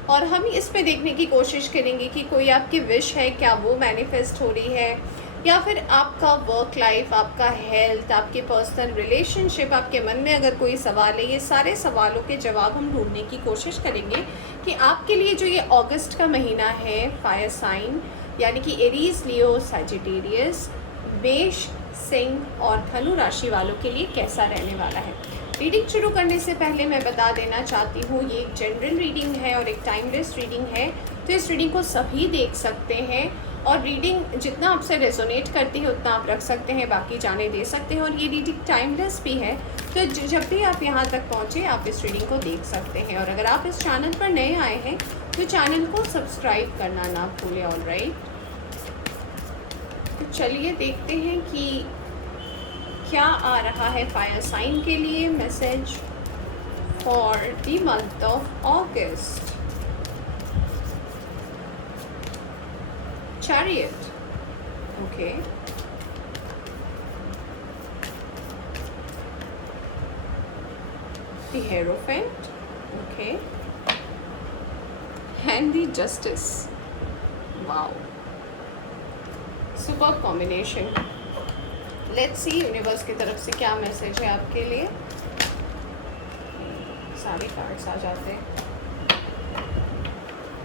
और हम इसमें देखने की कोशिश करेंगे कि कोई आपकी विश है, क्या वो मैनिफेस्ट हो रही है, या फिर आपका वर्क लाइफ, आपका हेल्थ, आपके पर्सनल रिलेशनशिप, आपके मन में अगर कोई सवाल है, ये सारे सवालों के जवाब हम ढूंढने की कोशिश करेंगे कि आपके लिए जो ये अगस्त का महीना है फायर साइन यानी कि एरीज, लियो, सजिटेरियस, मेष, सिंह और धनु राशि वालों के लिए कैसा रहने वाला है। रीडिंग शुरू करने से पहले मैं बता देना चाहती हूँ, ये एक जनरल रीडिंग है और एक टाइमलेस रीडिंग है, तो इस रीडिंग को सभी देख सकते हैं और रीडिंग जितना आपसे रेजोनेट करती है उतना आप रख सकते हैं, बाकी जाने दे सकते हैं। और ये रीडिंग टाइमलेस भी है, तो जब भी आप यहाँ तक पहुँचे आप इस रीडिंग को देख सकते हैं। और अगर आप इस चैनल पर नए आए हैं तो चैनल को सब्सक्राइब करना ना भूलें। ऑलराइट, तो चलिए देखते हैं कि क्या आ रहा है फायर साइन के लिए message for the month of August. Chariot, okay, the hierophant, okay, and the justice. Wow, super combination. Let's see universe की तरफ से क्या मैसेज है आपके लिए। सारे कार्ड्स आ जाते हैं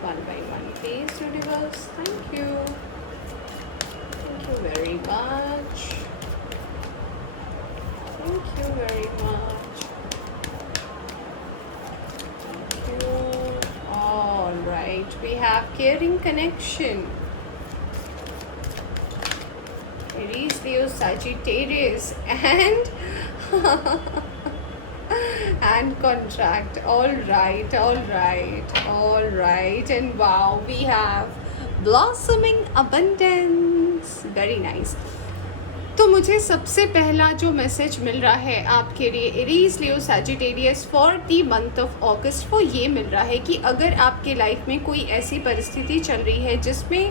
one by one please universe. Thank you very much, thank you very much, thank you. Alright, we have caring connection, Aries, Leo, Sagittarius and and contract. All right, and wow, we have blossoming abundance. Very nice. तो मुझे सबसे पहला जो मैसेज मिल रहा है आपके लिए Aries, Leo, Sagittarius for the month of अगस्त, वो ये मिल रहा है कि अगर आपके लाइफ में कोई ऐसी परिस्थिति चल रही है जिसमें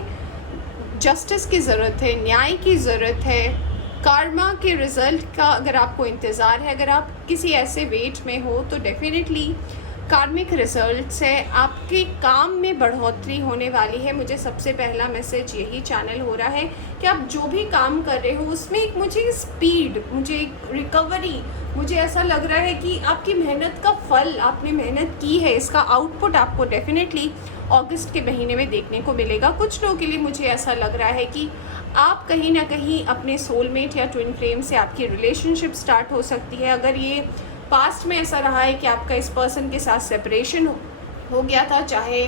जस्टिस की ज़रूरत है, न्याय की ज़रूरत है, कार्मा के रिज़ल्ट का अगर आपको इंतज़ार है, अगर आप किसी ऐसे वेट में हो तो डेफिनेटली कार्मिक रिजल्ट से आपके काम में बढ़ोतरी होने वाली है। मुझे सबसे पहला मैसेज यही चैनल हो रहा है कि आप जो भी काम कर रहे हो उसमें एक मुझे स्पीड, मुझे एक रिकवरी, मुझे ऐसा लग रहा है कि आपकी मेहनत का फल, आपने मेहनत की है, इसका आउटपुट आपको डेफिनेटली अगस्त के महीने में देखने को मिलेगा। कुछ लोगों के लिए मुझे ऐसा लग रहा है कि आप कहीं ना कहीं अपने सोलमेट या ट्विन फ्लेम से आपकी रिलेशनशिप स्टार्ट हो सकती है। अगर ये पास्ट में ऐसा रहा है कि आपका इस पर्सन के साथ सेपरेशन हो गया था, चाहे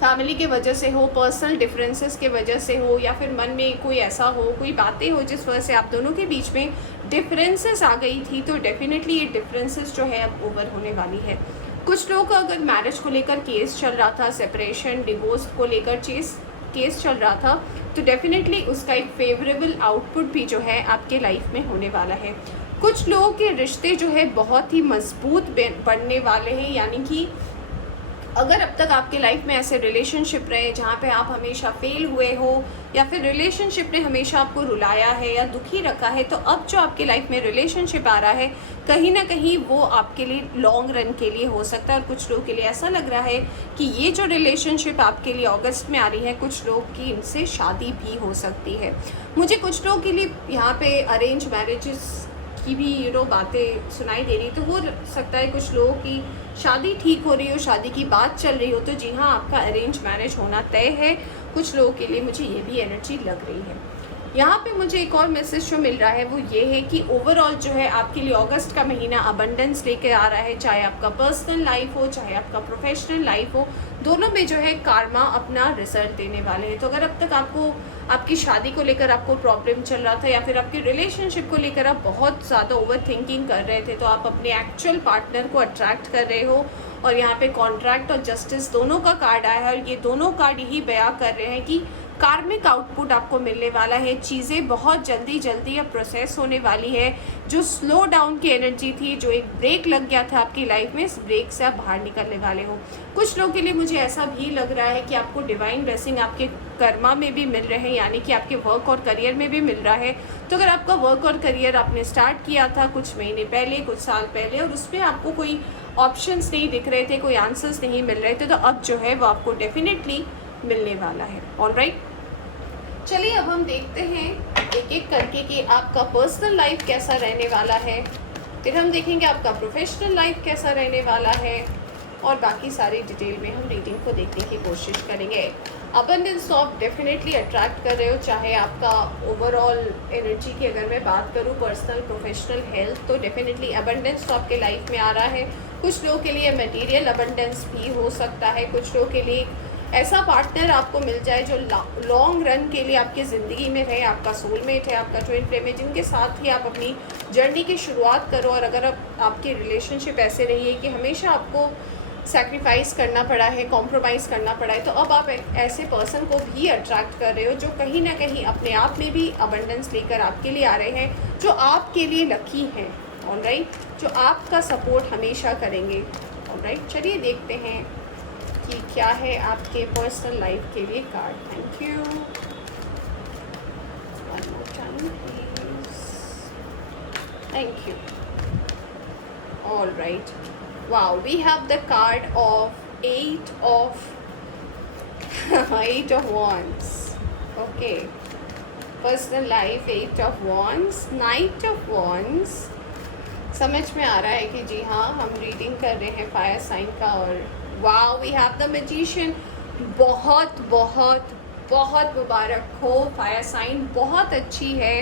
फैमिली के वजह से हो, पर्सनल डिफरेंसेस के वजह से हो, या फिर मन में कोई ऐसा हो, कोई बातें हो जिस वजह से आप दोनों के बीच में डिफरेंसेस आ गई थी, तो डेफिनेटली ये डिफरेंसेस जो है अब ओवर होने वाली है। कुछ लोगों का अगर मैरिज को लेकर केस चल रहा था, सेपरेशन, डिवोर्स को लेकर केस चल रहा था, तो डेफिनेटली उसका एक फेवरेबल आउटपुट भी जो है आपके लाइफ में होने वाला है। कुछ लोगों के रिश्ते जो है बहुत ही मजबूत बनने वाले हैं, यानी कि अगर अब तक आपके लाइफ में ऐसे रिलेशनशिप रहे जहाँ पे आप हमेशा फेल हुए हो, या फिर रिलेशनशिप ने हमेशा आपको रुलाया है या दुखी रखा है, तो अब जो आपके लाइफ में रिलेशनशिप आ रहा है कहीं ना कहीं वो आपके लिए लॉन्ग रन के लिए हो सकता है। और कुछ लोगों के लिए ऐसा लग रहा है कि ये जो रिलेशनशिप आपके लिए अगस्त में आ रही है, कुछ लोग की इनसे शादी भी हो सकती है। मुझे कुछ लोगों के लिए यहाँ पे अरेंज मैरिजेस की भी बातें सुनाई दे रही, तो हो सकता है कुछ लोगों की शादी ठीक हो रही हो, शादी की बात चल रही हो, तो जी हाँ, आपका अरेंज मैरिज होना तय है। कुछ लोगों के लिए मुझे ये भी एनर्जी लग रही है। यहाँ पे मुझे एक और मैसेज जो मिल रहा है वो ये है कि ओवरऑल जो है आपके लिए अगस्त का महीना अबंडेंस लेके आ रहा है, चाहे आपका पर्सनल लाइफ हो, चाहे आपका प्रोफेशनल लाइफ हो, दोनों में जो है कार्मा अपना रिजल्ट देने वाले हैं। तो अगर अब तक आपको आपकी शादी को लेकर आपको प्रॉब्लम चल रहा था, या फिर आपकी रिलेशनशिप को लेकर आप बहुत ज़्यादा ओवर थिंकिंग कर रहे थे, तो आप अपने एक्चुअल पार्टनर को अट्रैक्ट कर रहे हो। और यहाँ पे कॉन्ट्रैक्ट और जस्टिस दोनों का कार्ड आया है, और ये दोनों कार्ड यही बयां कर रहे हैं कि कार्मिक आउटपुट आपको मिलने वाला है। चीज़ें बहुत जल्दी अब प्रोसेस होने वाली है। जो स्लो डाउन की एनर्जी थी, जो एक ब्रेक लग गया था आपकी लाइफ में, इस ब्रेक से आप बाहर निकलने वाले हो। कुछ लोगों के लिए मुझे ऐसा भी लग रहा है कि आपको डिवाइन ब्लेसिंग आपके कर्मा में भी मिल रहे हैं, यानी कि आपके वर्क और करियर में भी मिल रहा है। तो अगर आपका वर्क और करियर आपने स्टार्ट किया था कुछ महीने पहले, कुछ साल पहले, और उसमें आपको कोई ऑप्शंस नहीं दिख रहे थे, कोई आंसर्स नहीं मिल रहे थे, तो अब जो है वो आपको डेफिनेटली मिलने वाला है। ऑलराइट, चलिए अब हम देखते हैं एक एक करके कि आपका पर्सनल लाइफ कैसा रहने वाला है, फिर हम देखेंगे आपका प्रोफेशनल लाइफ कैसा रहने वाला है, और बाकी सारी डिटेल में हम रीडिंग को देखने की कोशिश करेंगे। अबंडेंस ऑफ डेफिनेटली अट्रैक्ट कर रहे हो, चाहे आपका ओवरऑल एनर्जी की अगर मैं बात करूँ, पर्सनल प्रोफेशनल हेल्थ, तो डेफिनेटली अबंडेंस तो आपके लाइफ में आ रहा है। कुछ लोगों के लिए मटेरियल अबंडेंस भी हो सकता है, कुछ लोगों के लिए ऐसा पार्टनर आपको मिल जाए जो लॉन्ग रन के लिए आपकी ज़िंदगी में रहे, आपका सोलमेट है, आपका ट्विन फ्लेम है, जिनके साथ ही आप अपनी जर्नी की शुरुआत करो। और अगर आपकी रिलेशनशिप ऐसे रही है कि हमेशा आपको सैक्रिफाइस करना पड़ा है, कॉम्प्रोमाइज़ करना पड़ा है, तो अब आप एक ऐसे पर्सन को भी अट्रैक्ट कर रहे हो जो कहीं ना कहीं अपने आप में भी अबंडेंस लेकर आपके लिए आ रहे हैं, जो आपके लिए लकी हैं। ऑलराइट, जो आपका सपोर्ट हमेशा करेंगे। ऑलराइट, चलिए देखते हैं कि क्या है आपके पर्सनल लाइफ के लिए card. Thank you. One more time please. Thank you. Alright, wow, we have the card of eight of eight of wands. Okay, personal life, eight of wands, knight of wands। समझ में आ रहा है कि जी हाँ, हम रीडिंग कर रहे हैं फायर साइन का। और wow, we have the magician। बहुत बहुत बहुत मुबारक हो फायर साइन, बहुत अच्छी है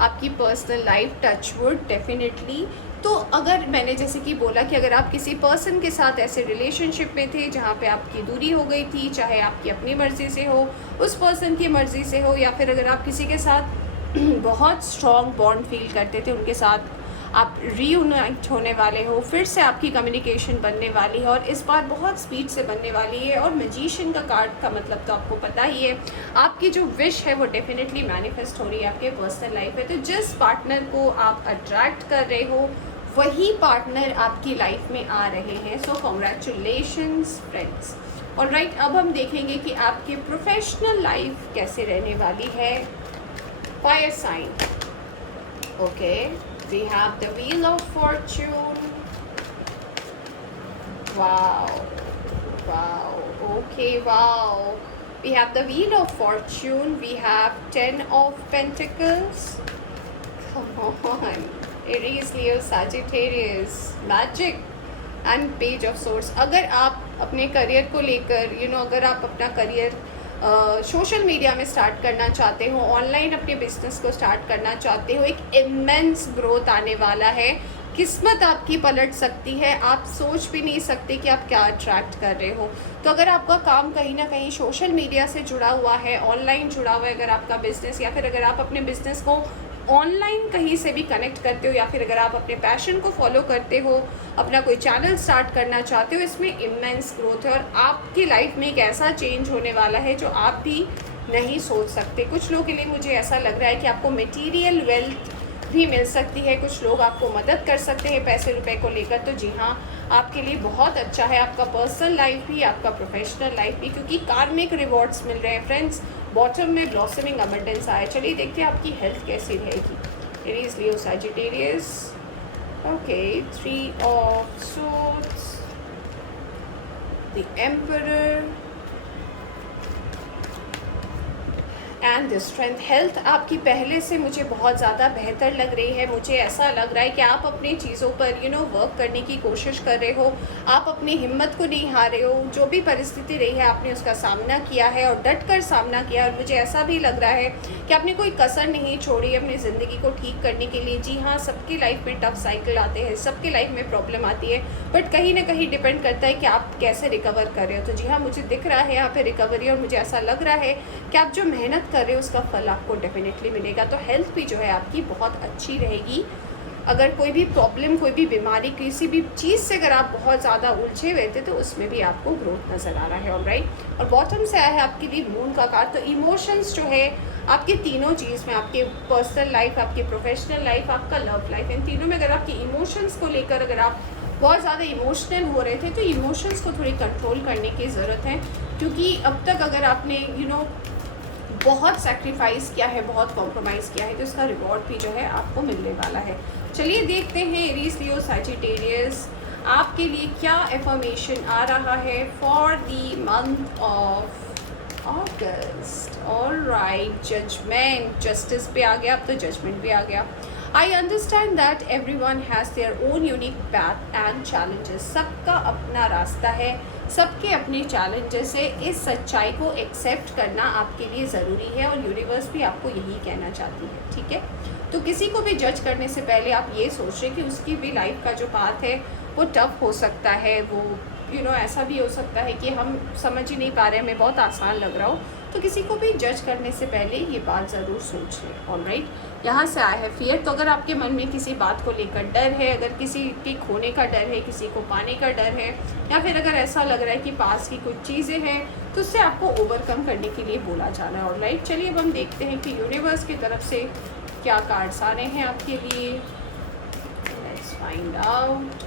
आपकी पर्सनल लाइफ, टचवुड डेफिनेटली। तो अगर मैंने जैसे कि बोला कि अगर आप किसी पर्सन के साथ ऐसे रिलेशनशिप में थे जहाँ पे आपकी दूरी हो गई थी, चाहे आपकी अपनी मर्ज़ी से हो, उस पर्सन की मर्ज़ी से हो, या फिर अगर आप किसी के साथ बहुत स्ट्रॉन्ग बॉन्ड फील करते थे, उनके साथ आप रीयूनाइट होने वाले हो, फिर से आपकी कम्युनिकेशन बनने वाली है, और इस बार बहुत स्पीड से बनने वाली है। और मैजिशियन का कार्ड का मतलब तो आपको पता ही है, आपकी जो विश है वो डेफिनेटली मैनिफेस्ट हो रही है आपके पर्सनल लाइफ में। तो जिस पार्टनर को आप अट्रैक्ट कर रहे हो वही पार्टनर आपकी लाइफ में आ रहे हैं। सो कॉन्ग्रेचुलेशंस फ्रेंड्स। ऑलराइट, अब हम देखेंगे कि आपकी प्रोफेशनल लाइफ कैसे रहने वाली है। Fire sign. Okay, we have the wheel of fortune। wow, wow, okay, wow, we have the wheel of fortune, we have 10 of pentacles। come on, Aries, Leo, Sagittarius, magic and page of swords। अगर आप अपने करियर को लेकर अगर आप अपना करियर सोशल मीडिया में स्टार्ट करना चाहते हो, ऑनलाइन अपने बिजनेस को स्टार्ट करना चाहते हो, एक इमेंस ग्रोथ आने वाला है, किस्मत आपकी पलट सकती है, आप सोच भी नहीं सकते कि आप क्या अट्रैक्ट कर रहे हो। तो अगर आपका काम कहीं ना कहीं सोशल मीडिया से जुड़ा हुआ है, ऑनलाइन जुड़ा हुआ है, अगर आपका बिजनेस, या फिर अगर आप अपने बिजनेस को ऑनलाइन कहीं से भी कनेक्ट करते हो, या फिर अगर आप अपने पैशन को फॉलो करते हो, अपना कोई चैनल स्टार्ट करना चाहते हो, इसमें इमेंस ग्रोथ है और आपकी लाइफ में एक ऐसा चेंज होने वाला है जो आप भी नहीं सोच सकते। कुछ लोगों के लिए मुझे ऐसा लग रहा है कि आपको मटेरियल वेल्थ भी मिल सकती है, कुछ लोग आपको मदद कर सकते हैं पैसे रुपए को लेकर। तो जी हाँ, आपके लिए बहुत अच्छा है आपका पर्सनल लाइफ भी, आपका प्रोफेशनल लाइफ भी, क्योंकि कार्मिक रिवॉर्ड्स मिल रहे हैं फ्रेंड्स। बॉटम में ब्लॉसमिंग अबंडेंस आया। चलिए देखते हैं आपकी हेल्थ कैसी रहेगी। Aries, Leo, Sagittarius. Okay, 3 of swords, the emperor and the strength. Health आपकी पहले से मुझे बहुत ज़्यादा बेहतर लग रही है। मुझे ऐसा लग रहा है कि आप अपनी चीज़ों पर वर्क करने की कोशिश कर रहे हो, आप अपनी हिम्मत को नहीं हार रहे हो। जो भी परिस्थिति रही है आपने उसका सामना किया है और डट कर सामना किया, और मुझे ऐसा भी लग रहा है कि आपने कोई कसर नहीं छोड़ी अपनी ज़िंदगी को ठीक करने के लिए। जी हाँ, सबकी लाइफ में टफ साइकिल आते हैं, सबकी लाइफ में प्रॉब्लम आती है, बट कहीं ना कहीं डिपेंड करता है कि आप कैसे रिकवर कर रहे हो। तो जी हाँ, मुझे दिख रहा है यहाँ पे रिकवरी, और मुझे ऐसा लग रहा है कि आप जो मेहनत कर रहे हो उसका फल आपको डेफिनेटली मिलेगा। तो हेल्थ भी जो है आपकी बहुत अच्छी रहेगी। अगर कोई भी प्रॉब्लम, कोई भी बीमारी, किसी भी चीज़ से अगर आप बहुत ज़्यादा उलझे हुए थे तो उसमें भी आपको ग्रोथ नज़र आ रहा है। ऑलराइट, और बॉटम से आया है आपके लिए मून का कार्ड। तो इमोशंस जो है आपके तीनों चीज़ में, आपके पर्सनल लाइफ, आपकी प्रोफेशनल लाइफ, आपका लव लाइफ, इन तीनों में अगर आपकी इमोशंस को लेकर अगर आप बहुत ज़्यादा इमोशनल हो रहे थे तो इमोशंस को थोड़ी कंट्रोल करने की ज़रूरत है। क्योंकि अब तक अगर आपने बहुत सेक्रीफाइस किया है, बहुत कॉम्प्रोमाइज़ किया है, तो इसका रिवॉर्ड भी जो है आपको मिलने वाला है। चलिए देखते हैं एरीज, लियो, सैजिटेरियस आपके लिए क्या एफर्मेशन आ रहा है for the month of August. Alright, judgment, justice पे आ गया, अब तो जजमेंट भी आ गया। I understand that everyone has their own unique path and challenges. सबका अपना रास्ता है, सबके अपने चैलेंजेस है। इस सच्चाई को एक्सेप्ट करना आपके लिए ज़रूरी है और यूनिवर्स भी आपको यही कहना चाहती है, ठीक है। तो किसी को भी जज करने से पहले आप ये सोच रहे कि उसकी भी लाइफ का जो पाथ है वो टफ हो सकता है, वो ऐसा भी हो सकता है कि हम समझ ही नहीं पा रहे, हमें बहुत आसान लग रहा हो। तो किसी को भी जज करने से पहले ये बात ज़रूर सोच लें। ऑलराइट, यहाँ से आया है फियर। तो अगर आपके मन में किसी बात को लेकर डर है, अगर किसी के खोने का डर है, किसी को पाने का डर है, या फिर अगर ऐसा लग रहा है कि पास की कुछ चीज़ें हैं, तो उससे आपको ओवरकम करने के लिए बोला जाना है। ऑलराइट, चलिए अब हम देखते हैं कि यूनिवर्स की तरफ से क्या कार्ड्स आ रहे हैं आपके लिए। Let's find out.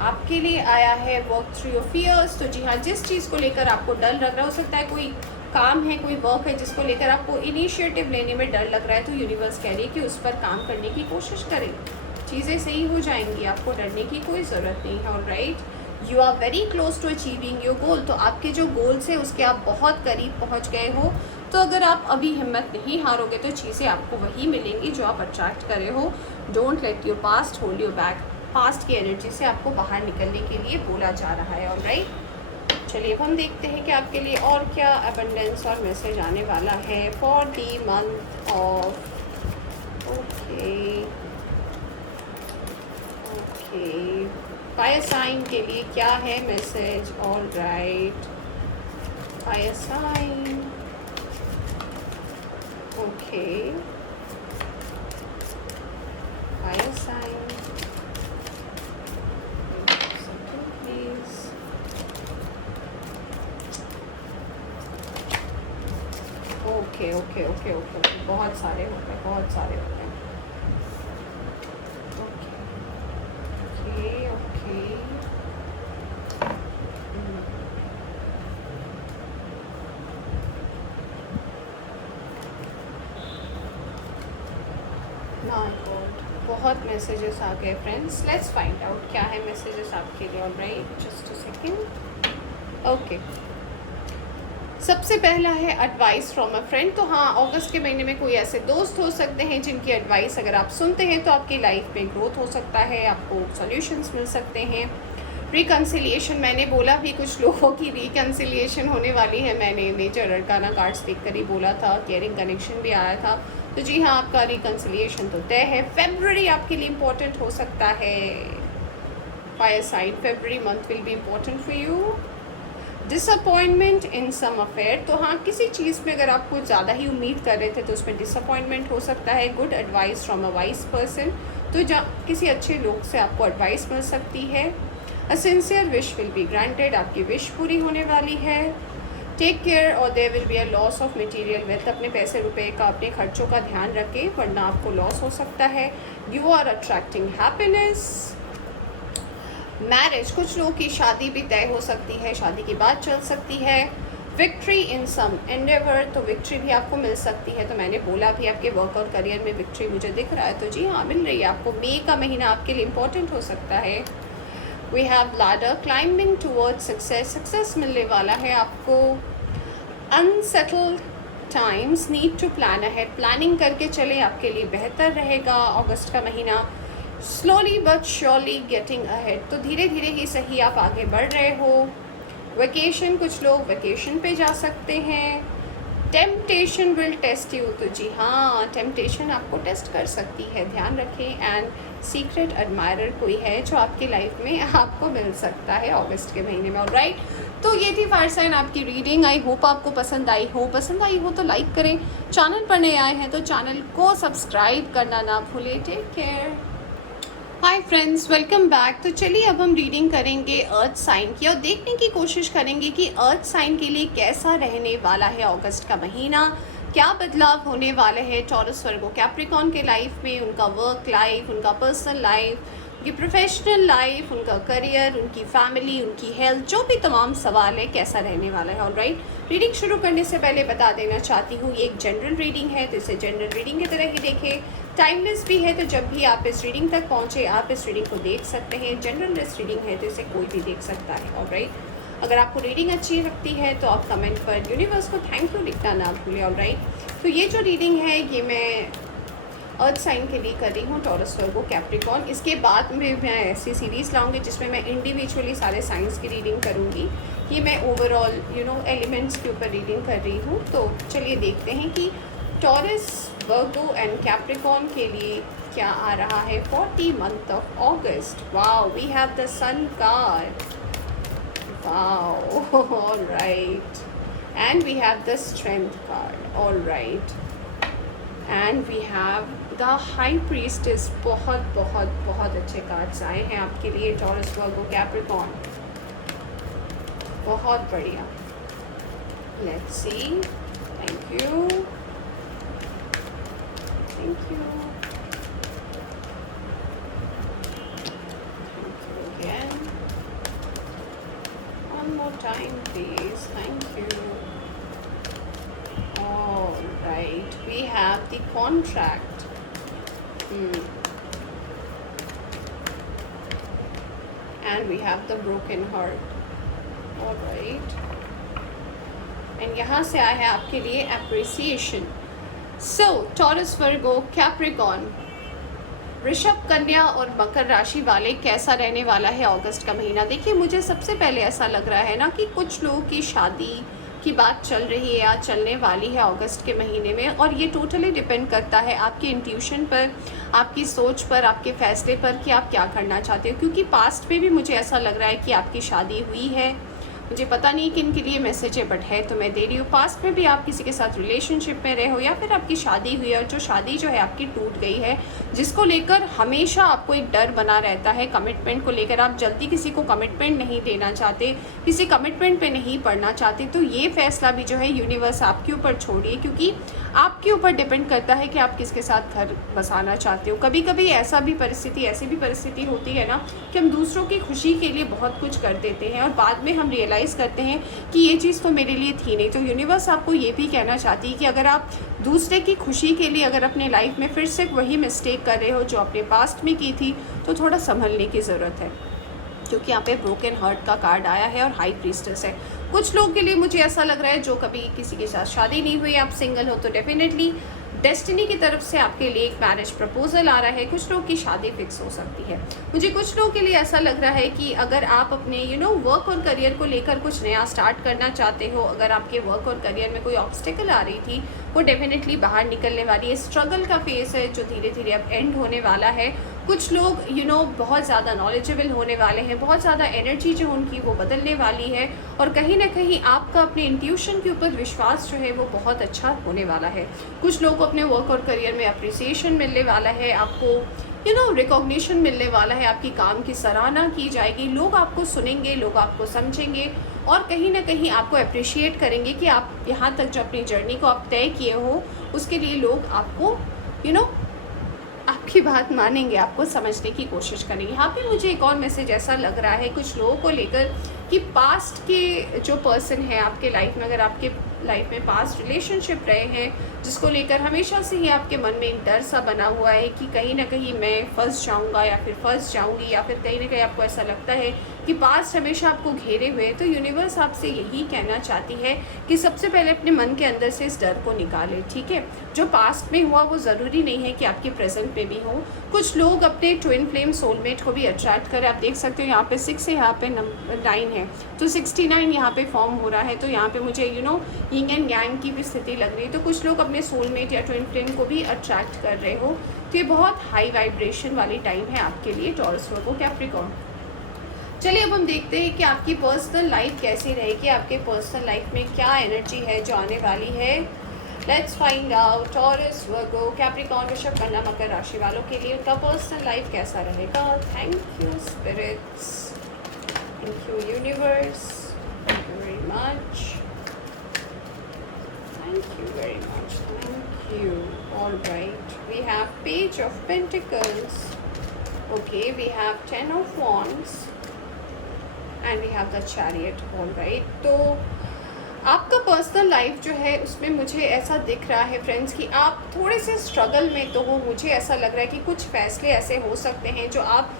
आपके लिए आया है वर्क थ्रू योर फियर्स। तो जी हाँ, जिस चीज़ को लेकर आपको डर लग रहा हो सकता है, कोई काम है, कोई वर्क है जिसको लेकर आपको इनिशिएटिव लेने में डर लग रहा है, तो यूनिवर्स कह रही है कि उस पर काम करने की कोशिश करें, चीज़ें सही हो जाएंगी, आपको डरने की कोई ज़रूरत नहीं है। Alright, you are very close to achieving your goal. तो आपके जो गोल्स है उसके आप बहुत करीब पहुंच गए हो। तो अगर आप अभी हिम्मत नहीं हारोगे तो चीज़ें आपको वही मिलेंगी जो आप अट्रैक्ट करे हो। Don't let your past hold you back. Past की एनर्जी से आपको बाहर निकलने के लिए बोला जा रहा है। ऑलराइट, चलिए अब हम देखते हैं कि आपके लिए और क्या अबंडेंस और मैसेज आने वाला है for the month of okay fire sign के लिए क्या है message. Alright, fire sign, okay, fire sign, okay okay okay okay, बहुत सारे हो गए, बहुत सारे हो गए। Okay okay okay, my god, बहुत मैसेजेस आ गए फ्रेंड्स। लेट्स फाइंड आउट क्या है मैसेजेस आपके लिए। Alright, just a second. Okay, सबसे पहला है एडवाइस फ्रॉम अ फ्रेंड। तो हाँ, अगस्त के महीने में कोई ऐसे दोस्त हो सकते हैं जिनकी एडवाइस अगर आप सुनते हैं तो आपकी लाइफ में ग्रोथ हो सकता है, आपको सॉल्यूशंस मिल सकते हैं। रिकन्सिलिएशन, मैंने बोला भी कुछ लोगों की रिकन्सिलिएशन होने वाली है। मैंने नेचर अरकाना कार्ड्स देख कर ही बोला था, केयरिंग कनेक्शन भी आया था। तो जी हाँ, आपका रिकन्सिलिएशन तो तय है। फेब्रुअरी आपके लिए इम्पोर्टेंट हो सकता है। Fire sign, February month will be important for you. Disappointment in some affair. तो हाँ, किसी चीज़ में अगर आप कुछ ज़्यादा ही उम्मीद कर रहे थे तो उसमें डिसअपॉइंटमेंट हो सकता है। Good advice from a wise person. तो किसी अच्छे लोग से आपको एडवाइस मिल सकती है। A sincere wish will be granted, आपकी विश पूरी होने वाली है। Take care or there will be a loss of material wealth. अपने पैसे रुपए का, अपने खर्चों का ध्यान रखें वरना आपको लॉस हो सकता है। You are attracting happiness. Marriage, कुछ लोगों की शादी भी तय हो सकती है, शादी की बात चल सकती है। विक्ट्री इन सम एंडेवर, तो विक्ट्री भी आपको मिल सकती है। तो मैंने बोला भी आपके वर्क और करियर में विक्ट्री मुझे दिख रहा है, तो जी हाँ, मिल रही है आपको। मई का महीना आपके लिए इम्पोर्टेंट हो सकता है। We have ladder, climbing towards success, success मिलने वाला है आपको। Unsettled times, need to plan ahead, planning करके चले, आपके लिए बेहतर रहेगा अगस्त का महीना। Slowly but surely getting ahead, तो धीरे धीरे ही सही आप आगे बढ़ रहे हो। वेकेशन, कुछ लोग वेकेशन पे जा सकते हैं। टेम्पटेशन विल टेस्ट यू, तो जी हाँ, टेम्पटेशन आपको टेस्ट कर सकती है, ध्यान रखें। एंड सीक्रेट एडमायरर कोई है जो आपकी लाइफ में आपको मिल सकता है अगस्त के महीने में। ऑलराइट, तो ये थी फायर साइन आपकी रीडिंग। आई होप आपको पसंद आई हो। पसंद आई हो तो लाइक करें, चैनल पर नए आए हैं तो चैनल को सब्सक्राइब करना ना भूलें। Take care. Hi friends, welcome back. तो चलिए अब हम रीडिंग करेंगे अर्थ साइन की और देखने की कोशिश करेंगे कि अर्थ साइन के लिए कैसा रहने वाला है अगस्त का महीना, क्या बदलाव होने वाले हैं टॉरस वर्गो कैप्रिकॉर्न के लाइफ में, उनका वर्क लाइफ, उनका पर्सनल लाइफ, उनकी प्रोफेशनल लाइफ, उनका करियर, उनकी फैमिली, उनकी हेल्थ, जो भी तमाम सवाल है कैसा रहने वाला है। ऑलराइट, रीडिंग शुरू करने से पहले बता देना चाहती हूँ ये एक जनरल रीडिंग है, तो इसे जनरल रीडिंग की तरह ही देखें। टाइमलेस भी है, तो जब भी आप इस रीडिंग तक पहुँचे आप इस रीडिंग को देख सकते हैं। जनरल रीडिंग है तो इसे कोई भी देख सकता है। ऑलराइट, अगर आपको रीडिंग अच्छी लगती है तो आप कमेंट पर यूनिवर्स को थैंक यू लिखना ना भूलें। ऑलराइट, तो ये जो रीडिंग है ये मैं अर्थ साइन के लिए कर रही हूँ, टॉरस, वर्गो, कैप्रिकॉर्न। इसके बाद में मैं ऐसी सीरीज़ लाऊंगी जिसमें मैं इंडिविजुअली सारे साइंस की रीडिंग करूँगी। ये मैं ओवरऑल एलिमेंट्स के ऊपर रीडिंग कर रही हूँ। तो चलिए देखते हैं कि टॉरस, वर्गो एंड कैप्रिकॉर्न के लिए क्या आ रहा है for the month of August. Wow, we have the sun card. Wow, all right, and we have the strength card. All right, and we have the high priestess. बहुत बहुत बहुत अच्छे कार्ड्स आए हैं आपके लिए टॉरस, वर्गो, कैप्रिकॉर्न। बहुत बढ़िया। Let's see. Thank you, thank you, thank you again. One more time please. Thank you. All right, we have the contract. And we have the broken heart. All right. And यहाँ से आया है आपके लिए appreciation. So, Taurus, Virgo, Capricorn, वृषभ, कन्या और मकर राशि वाले कैसा रहने वाला है अगस्त का महीना। देखिए, मुझे सबसे पहले ऐसा लग रहा है ना कि कुछ लोगों की शादी की बात चल रही है या चलने वाली है अगस्त के महीने में, और ये टोटली डिपेंड करता है आपकी इंट्यूशन पर, आपकी सोच पर, आपके फैसले पर कि आप क्या करना चाहते हो। क्योंकि पास्ट में भी मुझे ऐसा लग रहा है कि आपकी शादी हुई है। मुझे पता नहीं किन के लिए मैसेज है, बट है तो मैं दे रही हूँ। पास्ट में भी आप किसी के साथ रिलेशनशिप में रहे हो या फिर आपकी शादी हुई है, और जो शादी जो है आपकी टूट गई है, जिसको लेकर हमेशा आपको एक डर बना रहता है। कमिटमेंट को लेकर आप जल्दी किसी को कमिटमेंट नहीं देना चाहते, किसी कमिटमेंट पे नहीं पड़ना चाहते। तो ये फैसला भी जो है यूनिवर्स आपके ऊपर छोड़िए, क्योंकि आपके ऊपर डिपेंड करता है कि आप किसके साथ घर बसाना चाहते हो। कभी कभी ऐसी भी परिस्थिति होती है ना कि हम दूसरों की खुशी के लिए बहुत कुछ कर देते हैं और बाद में हम रियलाइज़ करते हैं कि ये चीज़ तो मेरे लिए थी नहीं। तो यूनिवर्स आपको ये भी कहना चाहती है कि अगर आप दूसरे की खुशी के लिए अगर अपने लाइफ में फिर से वही मिस्टेक कर रहे हो जो आपने पास्ट में की थी, तो थोड़ा संभलने की ज़रूरत है। क्योंकि यहाँ पे ब्रोकन हार्ट का कार्ड आया है और हाई प्रीस्टेस है। कुछ लोगों के लिए मुझे ऐसा लग रहा है जो कभी किसी के साथ शादी नहीं हुई, आप सिंगल हो, तो डेफिनेटली डेस्टिनी की तरफ से आपके लिए एक मैरिज प्रपोजल आ रहा है। कुछ लोग की शादी फिक्स हो सकती है। मुझे कुछ लोगों के लिए ऐसा लग रहा है कि अगर आप अपने वर्क और करियर को लेकर कुछ नया स्टार्ट करना चाहते हो, अगर आपके वर्क और करियर में कोई ऑब्स्टिकल आ रही थी, वो डेफिनेटली बाहर निकलने वाली है। स्ट्रगल का फेस है जो धीरे धीरे अब एंड होने वाला है। कुछ लोग बहुत ज़्यादा नॉलेजेबल होने वाले हैं, बहुत ज़्यादा एनर्जी जो उनकी वो बदलने वाली है, और कहीं ना कहीं आपका अपने इंट्यूशन के ऊपर विश्वास जो है वो बहुत अच्छा होने वाला है। कुछ लोगों को अपने वर्क और करियर में अप्रिसिएशन मिलने वाला है, आपको रिकॉग्निशन मिलने वाला है, आपकी काम की सराहना की जाएगी, लोग आपको सुनेंगे, लोग आपको समझेंगे और कहीं ना कहीं आपको अप्रिशिएट करेंगे कि आप यहाँ तक जो अपनी जर्नी को आप तय किए हो, उसके लिए लोग आपको आपकी बात मानेंगे, आपको समझने की कोशिश करेंगे। यहाँ पे मुझे एक और मैसेज ऐसा लग रहा है कुछ लोगों को लेकर कि पास्ट के जो पर्सन है आपके लाइफ में, अगर आपके लाइफ में पास्ट रिलेशनशिप रहे हैं जिसको लेकर हमेशा से ही आपके मन में एक डर सा बना हुआ है कि कहीं ना कहीं मैं फंस जाऊंगा या फिर फंस जाऊंगी, या फिर कहीं ना कहीं आपको ऐसा लगता है कि पास्ट हमेशा आपको घेरे हुए है, तो यूनिवर्स आपसे यही कहना चाहती है कि सबसे पहले अपने मन के अंदर से इस डर को निकालें। ठीक है, जो पास्ट में हुआ वो ज़रूरी नहीं है कि आपके प्रेजेंट में भी हो। कुछ लोग अपने ट्विन फ्लेम सोलमेट को भी अट्रैक्ट करें। आप देख सकते हो यहाँ पे 6 है, यहाँ पे 9 है, तो 69 यहाँ पे फॉर्म हो रहा है। तो यहाँ पे मुझे यिंग एंड यांग की भी स्थिति लग रही है। तो कुछ लोग अपने सोलमेट या ट्विन फ्लेम को भी अट्रैक्ट कर रहे हो। तो ये बहुत हाई वाइब्रेशन वाली टाइम है आपके लिए टॉरस, वर्गो, कैप्रिकॉर्न। चलिए अब हम देखते हैं कि आपकी पर्सनल लाइफ कैसी रहेगी, आपके पर्सनल लाइफ में क्या एनर्जी है जो आने वाली है। Let's find out. Taurus, Virgo, Capricorn, वृषभ, कन्या, मकर राशि वालों के लिए उनका पर्सनल लाइफ कैसा रहेगा। Thank you spirits, thank you universe, thank you very much, thank you very much, thank you. All right, we have Page of Pentacles, Okay, we have 10 of wands and we have the chariot. All right, तो आपका पर्सनल लाइफ जो है उसमें मुझे ऐसा दिख रहा है फ्रेंड्स कि आप थोड़े से स्ट्रगल में तो हो। मुझे ऐसा लग रहा है कि कुछ फैसले ऐसे हो सकते हैं जो आप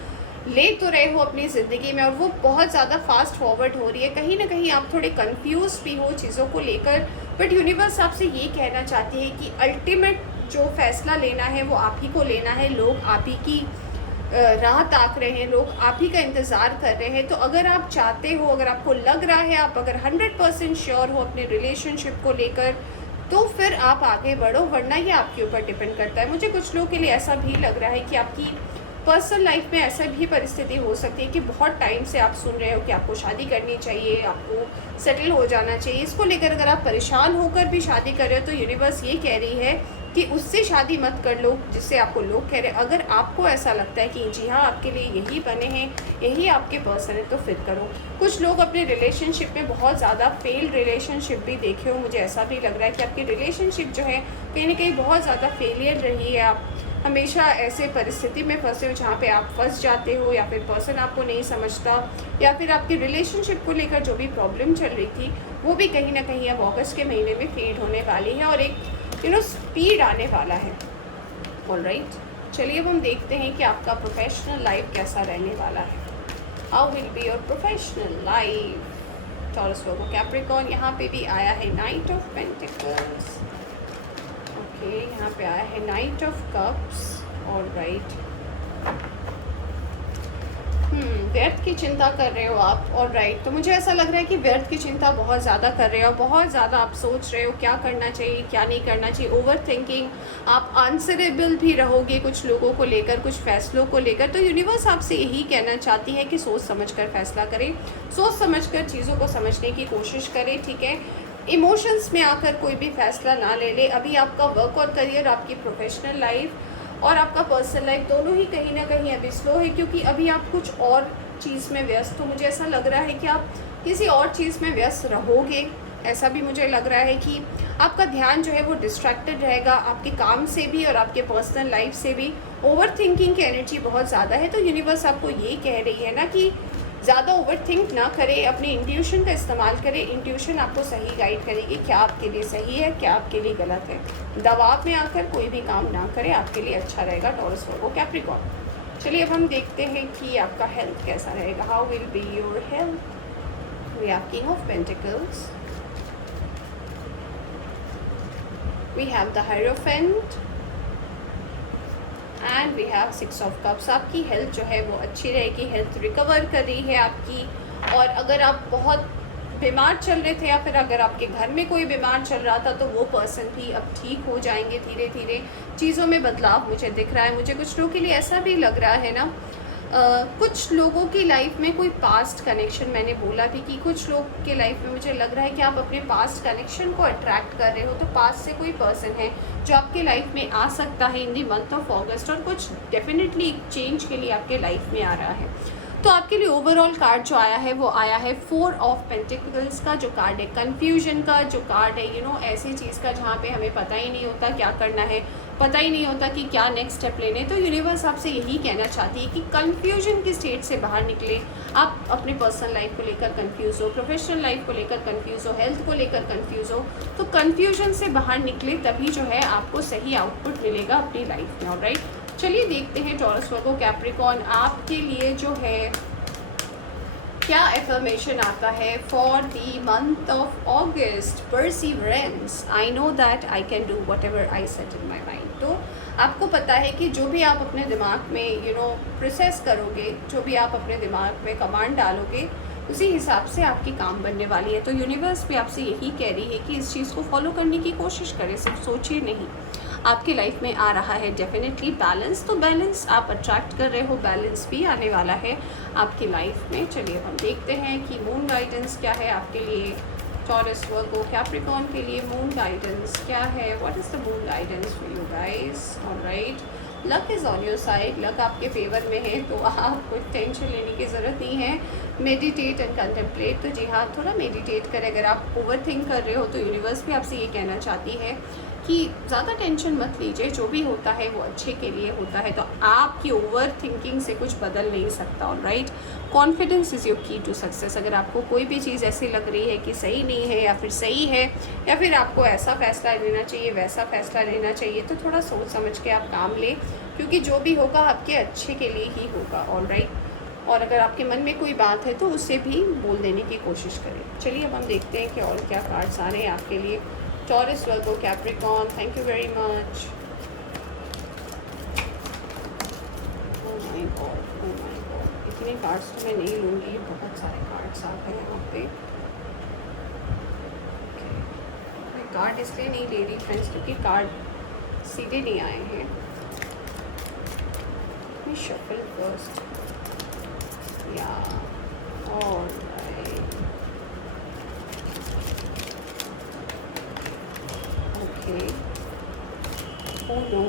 ले तो रहे हो अपनी ज़िंदगी में और वो बहुत ज़्यादा फास्ट फॉरवर्ड हो रही है। कहीं ना कहीं आप थोड़े कंफ्यूज भी हो चीज़ों को लेकर, बट यूनिवर्स आपसे ये कहना चाहती है कि अल्टीमेट जो फैसला लेना है वो आप ही को लेना है। लोग आप ही की राह ताक रहे हैं, लोग आप ही का इंतज़ार कर रहे हैं। तो अगर आप चाहते हो, अगर आपको लग रहा है, आप अगर 100% श्योर हो अपने रिलेशनशिप को लेकर, तो फिर आप आगे बढ़ो, वरना ये आपके ऊपर डिपेंड करता है। मुझे कुछ लोगों के लिए ऐसा भी लग रहा है कि आपकी पर्सनल लाइफ में ऐसा भी परिस्थिति हो सकती है कि बहुत टाइम से आप सुन रहे हो कि आपको शादी करनी चाहिए, आपको सेटल हो जाना चाहिए। इसको लेकर अगर आप परेशान होकर भी शादी कर रहे हो तो यूनिवर्स ये कह रही है कि उससे शादी मत कर लो जिससे आपको लोग कह रहे हैं। अगर आपको ऐसा लगता है कि जी हाँ आपके लिए यही बने हैं, यही आपके पर्सन है, तो फिर करो। कुछ लोग अपने रिलेशनशिप में बहुत ज़्यादा फेल्ड रिलेशनशिप भी देखे हो। मुझे ऐसा भी लग रहा है कि आपकी रिलेशनशिप जो है कहीं ना कहीं बहुत ज़्यादा फेलियर रही है। आप हमेशा ऐसे परिस्थिति में फंसे हो जहाँ पे आप फंस जाते हो, या फिर पर्सन आपको नहीं समझता, या फिर आपकी रिलेशनशिप को लेकर जो भी प्रॉब्लम चल रही थी वो भी कहीं ना कहीं अब अगस्त के महीने में फेड होने वाली है और एक स्पीड आने वाला है। ऑलराइट, चलिए अब हम देखते हैं कि आपका प्रोफेशनल लाइफ कैसा रहने वाला है। How will be your professional life taurus Virgo Capricorn. यहाँ पे भी आया है नाइट ऑफ पेंटिकल्स। ओके, यहाँ पे आया है नाइट ऑफ कप्स। ऑलराइट, व्यर्थ की चिंता कर रहे हो आप। ऑलराइट, तो मुझे ऐसा लग रहा है कि व्यर्थ की चिंता बहुत ज़्यादा कर रहे हो, बहुत ज़्यादा आप सोच रहे हो क्या करना चाहिए क्या नहीं करना चाहिए। ओवर थिंकिंग, आप आंसरेबल भी रहोगे कुछ लोगों को लेकर, कुछ फैसलों को लेकर। तो यूनिवर्स आपसे यही कहना चाहती है कि सोच समझकर फैसला करें, सोच समझकर चीज़ों को समझने की कोशिश करें, ठीक है। इमोशंस में आकर कोई भी फैसला ना ले ले। अभी आपका वर्क और करियर, आपकी प्रोफेशनल लाइफ और आपका पर्सनल लाइफ दोनों ही कहीं ना कहीं अभी स्लो है, क्योंकि अभी आप कुछ और चीज़ में व्यस्त हो। मुझे ऐसा लग रहा है कि आप किसी और चीज़ में व्यस्त रहोगे। ऐसा भी मुझे लग रहा है कि आपका ध्यान जो है वो डिस्ट्रैक्टेड रहेगा आपके काम से भी और आपके पर्सनल लाइफ से भी। ओवर थिंकिंग की एनर्जी बहुत ज़्यादा है। तो यूनिवर्स आपको ये कह रही है ना कि ज़्यादा ओवर थिंक ना करें, अपनी इंट्यूशन का इस्तेमाल करें। इंट्यूशन आपको सही गाइड करेगी, क्या आपके लिए सही है, क्या आपके लिए गलत है। दबाव में आकर कोई भी काम ना करें, आपके लिए अच्छा रहेगा टॉरस वर्गो कैप्रिकॉर्न। चलिए अब हम देखते हैं कि आपका हेल्थ कैसा रहेगा। How will be your health. We have king of pentacles, we have the hierophant and we have 6 of cups. आपकी हेल्थ जो है वो अच्छी रहेगी, हेल्थ रिकवर कर रही है आपकी। और अगर आप बहुत बीमार चल रहे थे या फिर अगर आपके घर में कोई बीमार चल रहा था तो वो पर्सन भी अब ठीक हो जाएंगे। धीरे धीरे चीज़ों में बदलाव मुझे दिख रहा है। मुझे कुछ लोगों के लिए ऐसा भी लग रहा है ना, कुछ लोगों की लाइफ में कोई पास्ट कनेक्शन, मैंने बोला भी कि कुछ लोग के लाइफ में मुझे लग रहा है कि आप अपने पास्ट कनेक्शन को अट्रैक्ट कर रहे हो। तो पास्ट से कोई पर्सन है जो आपके लाइफ में आ सकता है इन दी मंथ ऑफ अगस्त, और कुछ डेफिनेटली चेंज के लिए आपके लाइफ में आ रहा है। तो आपके लिए ओवरऑल कार्ड जो आया है वो आया है 4 ऑफ पेंटिकल्स का, जो कार्ड है कन्फ्यूजन का, जो कार्ड है ऐसी चीज़ का जहाँ पे हमें पता ही नहीं होता क्या करना है, पता ही नहीं होता कि क्या नेक्स्ट स्टेप लेने। तो यूनिवर्स आपसे यही कहना चाहती है कि कन्फ्यूजन की स्टेट से बाहर निकले। आप अपने पर्सनल लाइफ को लेकर कंफ्यूज हो, प्रोफेशनल लाइफ को लेकर कंफ्यूज हो, हेल्थ को लेकर कंफ्यूज हो, तो कन्फ्यूजन से बाहर निकले, तभी जो है आपको सही आउटपुट मिलेगा अपनी लाइफ में। ऑलराइट, चलिए देखते हैं टॉरस वर्गो कैप्रिकॉर्न आपके लिए जो है क्या एफर्मेशन आता है for the month of August. Perseverance, I know that I can do what ever I set in my mind. तो आपको पता है कि जो भी आप अपने दिमाग में प्रोसेस करोगे, जो भी आप अपने दिमाग में कमांड डालोगे, उसी हिसाब से आपकी काम बनने वाली है। तो यूनिवर्स भी आपसे यही कह रही है कि इस चीज़ को फॉलो करने की कोशिश करें, सिर्फ सोचिए नहीं। आपकी लाइफ में आ रहा है डेफिनेटली बैलेंस, तो बैलेंस आप अट्रैक्ट कर रहे हो, बैलेंस भी आने वाला है आपकी लाइफ में। चलिए हम देखते हैं कि मून गाइडेंस क्या है आपके लिए टॉरस वर्गो कैप्रिकॉर्न के लिए। मून गाइडेंस क्या है, what is the moon guidance for you guys. Alright, luck is on your side, luck आपके फेवर में है, तो आप कुछ टेंशन लेने की ज़रूरत नहीं है। मेडिटेट एंड कंटेम्पलेट, तो जी हाँ थोड़ा मेडिटेट करें। अगर आप ओवर थिंक कर रहे हो तो यूनिवर्स भी आपसे ये कहना चाहती है कि ज़्यादा टेंशन मत लीजिए, जो भी होता है वो अच्छे के लिए होता है, तो आपकी ओवर थिंकिंग से कुछ बदल नहीं सकता। ऑलराइट, कॉन्फिडेंस इज़ योर की टू सक्सेस। अगर आपको कोई भी चीज़ ऐसी लग रही है कि सही नहीं है या फिर सही है, या फिर आपको ऐसा फ़ैसला लेना चाहिए वैसा फ़ैसला लेना चाहिए, तो थोड़ा सोच समझ के आप काम लें, क्योंकि जो भी होगा आपके अच्छे के लिए ही होगा। ऑलराइट, और अगर आपके मन में कोई बात है तो उससे भी बोल देने की कोशिश करें। चलिए अब हम देखते हैं कि और क्या कार्ड्स आ रहे हैं आपके लिए। Taurus, Virgo, Capricorn, thank you very much. Oh my God, इतने कार्ड्स तो मैं नहीं लूँगी, बहुत सारे कार्ड्स आ गए यहाँ पे। मैं कार्ड इसलिए नहीं ले रही फ्रेंड्स क्योंकि कार्ड सीधे नहीं आए हैं। शफल फर्स्ट, या alright, okay, oh no,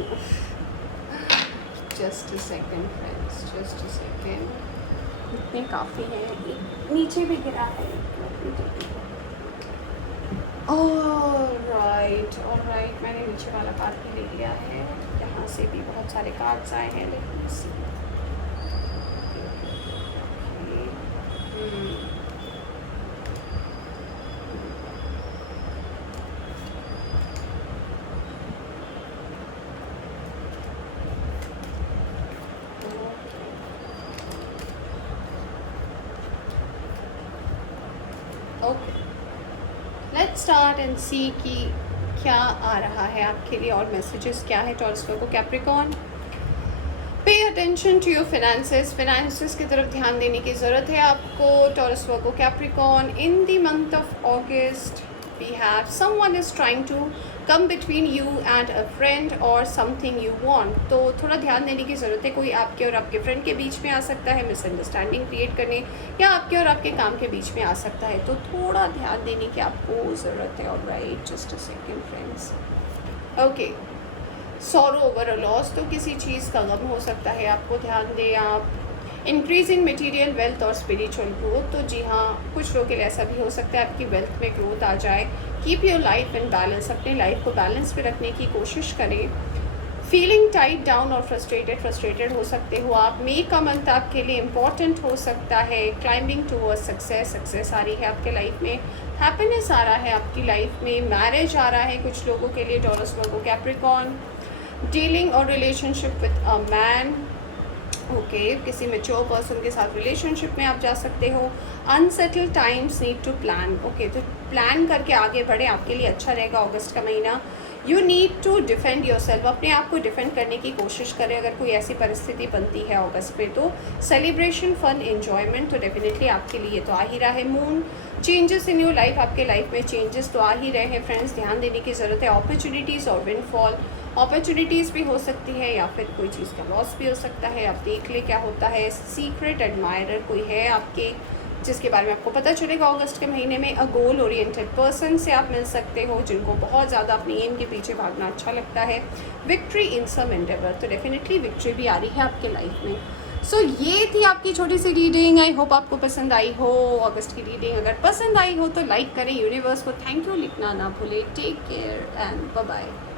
just a second friends, just a second, इतने काफ़ी हैं, नीचे भी गिरा है। ऑलराइट, ऑलराइट, मैंने नीचे वाला कार्ड भी ले लिया है। यहाँ से भी बहुत सारे कार्ड्स आए हैं, लेकिन ओके, लेट्स स्टार्ट एंड सी कि क्या आ रहा है आपके लिए और मैसेजेस क्या है। Taurus, Virgo, Capricorn, pay attention to your finances, finances की तरफ ध्यान देने की ज़रूरत है आपको। Taurus, Virgo, Capricorn, in the month of August we have someone is trying to come between you and a friend or something you want. तो थोड़ा ध्यान देने की ज़रूरत है, कोई आपके और आपके फ्रेंड के बीच में आ सकता है मिसअंडरस्टैंडिंग क्रिएट करने, या आपके और आपके काम के बीच में आ सकता है, तो थोड़ा ध्यान देने की आपको ज़रूरत है। Alright, just a second friends, okay. Sorrow over a loss, तो किसी चीज़ का गम हो सकता है, आपको ध्यान दें आप। इंक्रीज इन मटेरियल वेल्थ और स्पिरिचुअल ग्रोथ, तो जी हाँ, कुछ लोगों के लिए ऐसा भी हो सकता है आपकी वेल्थ में ग्रोथ आ जाए। Keep your life in balance, अपने लाइफ को बैलेंस पे रखने की कोशिश करें। फीलिंग टाइट डाउन और फ्रस्ट्रेटेड हो सकते हो आप। मे का मंथ आपके लिए इम्पॉर्टेंट हो सकता है। क्लाइंबिंग टूवर्ड्स सक्सेस, सक्सेस आ रही है आपके लाइफ में, हैप्पीनेस आ रहा है आपकी लाइफ में, मैरिज आ रहा है कुछ लोगों के लिए। Taurus, Virgo, Capricorn, dealing or relationship with a man, okay, किसी मेच्योर पर्सन के साथ रिलेशनशिप में आप जा सकते हो। Unsettle times need to plan, okay, तो प्लान करके आगे बढ़े, आपके लिए अच्छा रहेगा अगस्त का महीना। You need to defend yourself, अपने आप को डिफेंड करने की कोशिश करें अगर कोई ऐसी परिस्थिति बनती है अगस्त में। तो सेलिब्रेशन, फन, एन्जॉयमेंट तो डेफिनेटली आपके लिए तो आ ही रहा है। Moon, changes in your life, आपके लाइफ में चेंजेस तो आ ही रहे हैं फ्रेंड्स, ध्यान देने की ज़रूरत है। अपॉर्चुनिटीज़ और विनफॉल, अपॉर्चुनिटीज़ भी हो सकती है या फिर कोई चीज़ का लॉस भी हो सकता है, आप देख ले क्या होता है। सीक्रेट एडमायरर कोई है आपके जिसके बारे में आपको पता चलेगा अगस्त के महीने में। अ गोल ओरिएंटेड पर्सन से आप मिल सकते हो जिनको बहुत ज़्यादा अपनी एम के पीछे भागना अच्छा लगता है। विक्ट्री इन सम एंडेवर, तो डेफिनेटली विक्ट्री भी आ रही है आपके लाइफ में। सो ये थी आपकी छोटी सी रीडिंग, आई होप आपको पसंद आई हो। अगस्त की रीडिंग अगर पसंद आई हो तो लाइक करें, यूनिवर्स को थैंक यू लिखना ना भूलें। Take care and bye bye.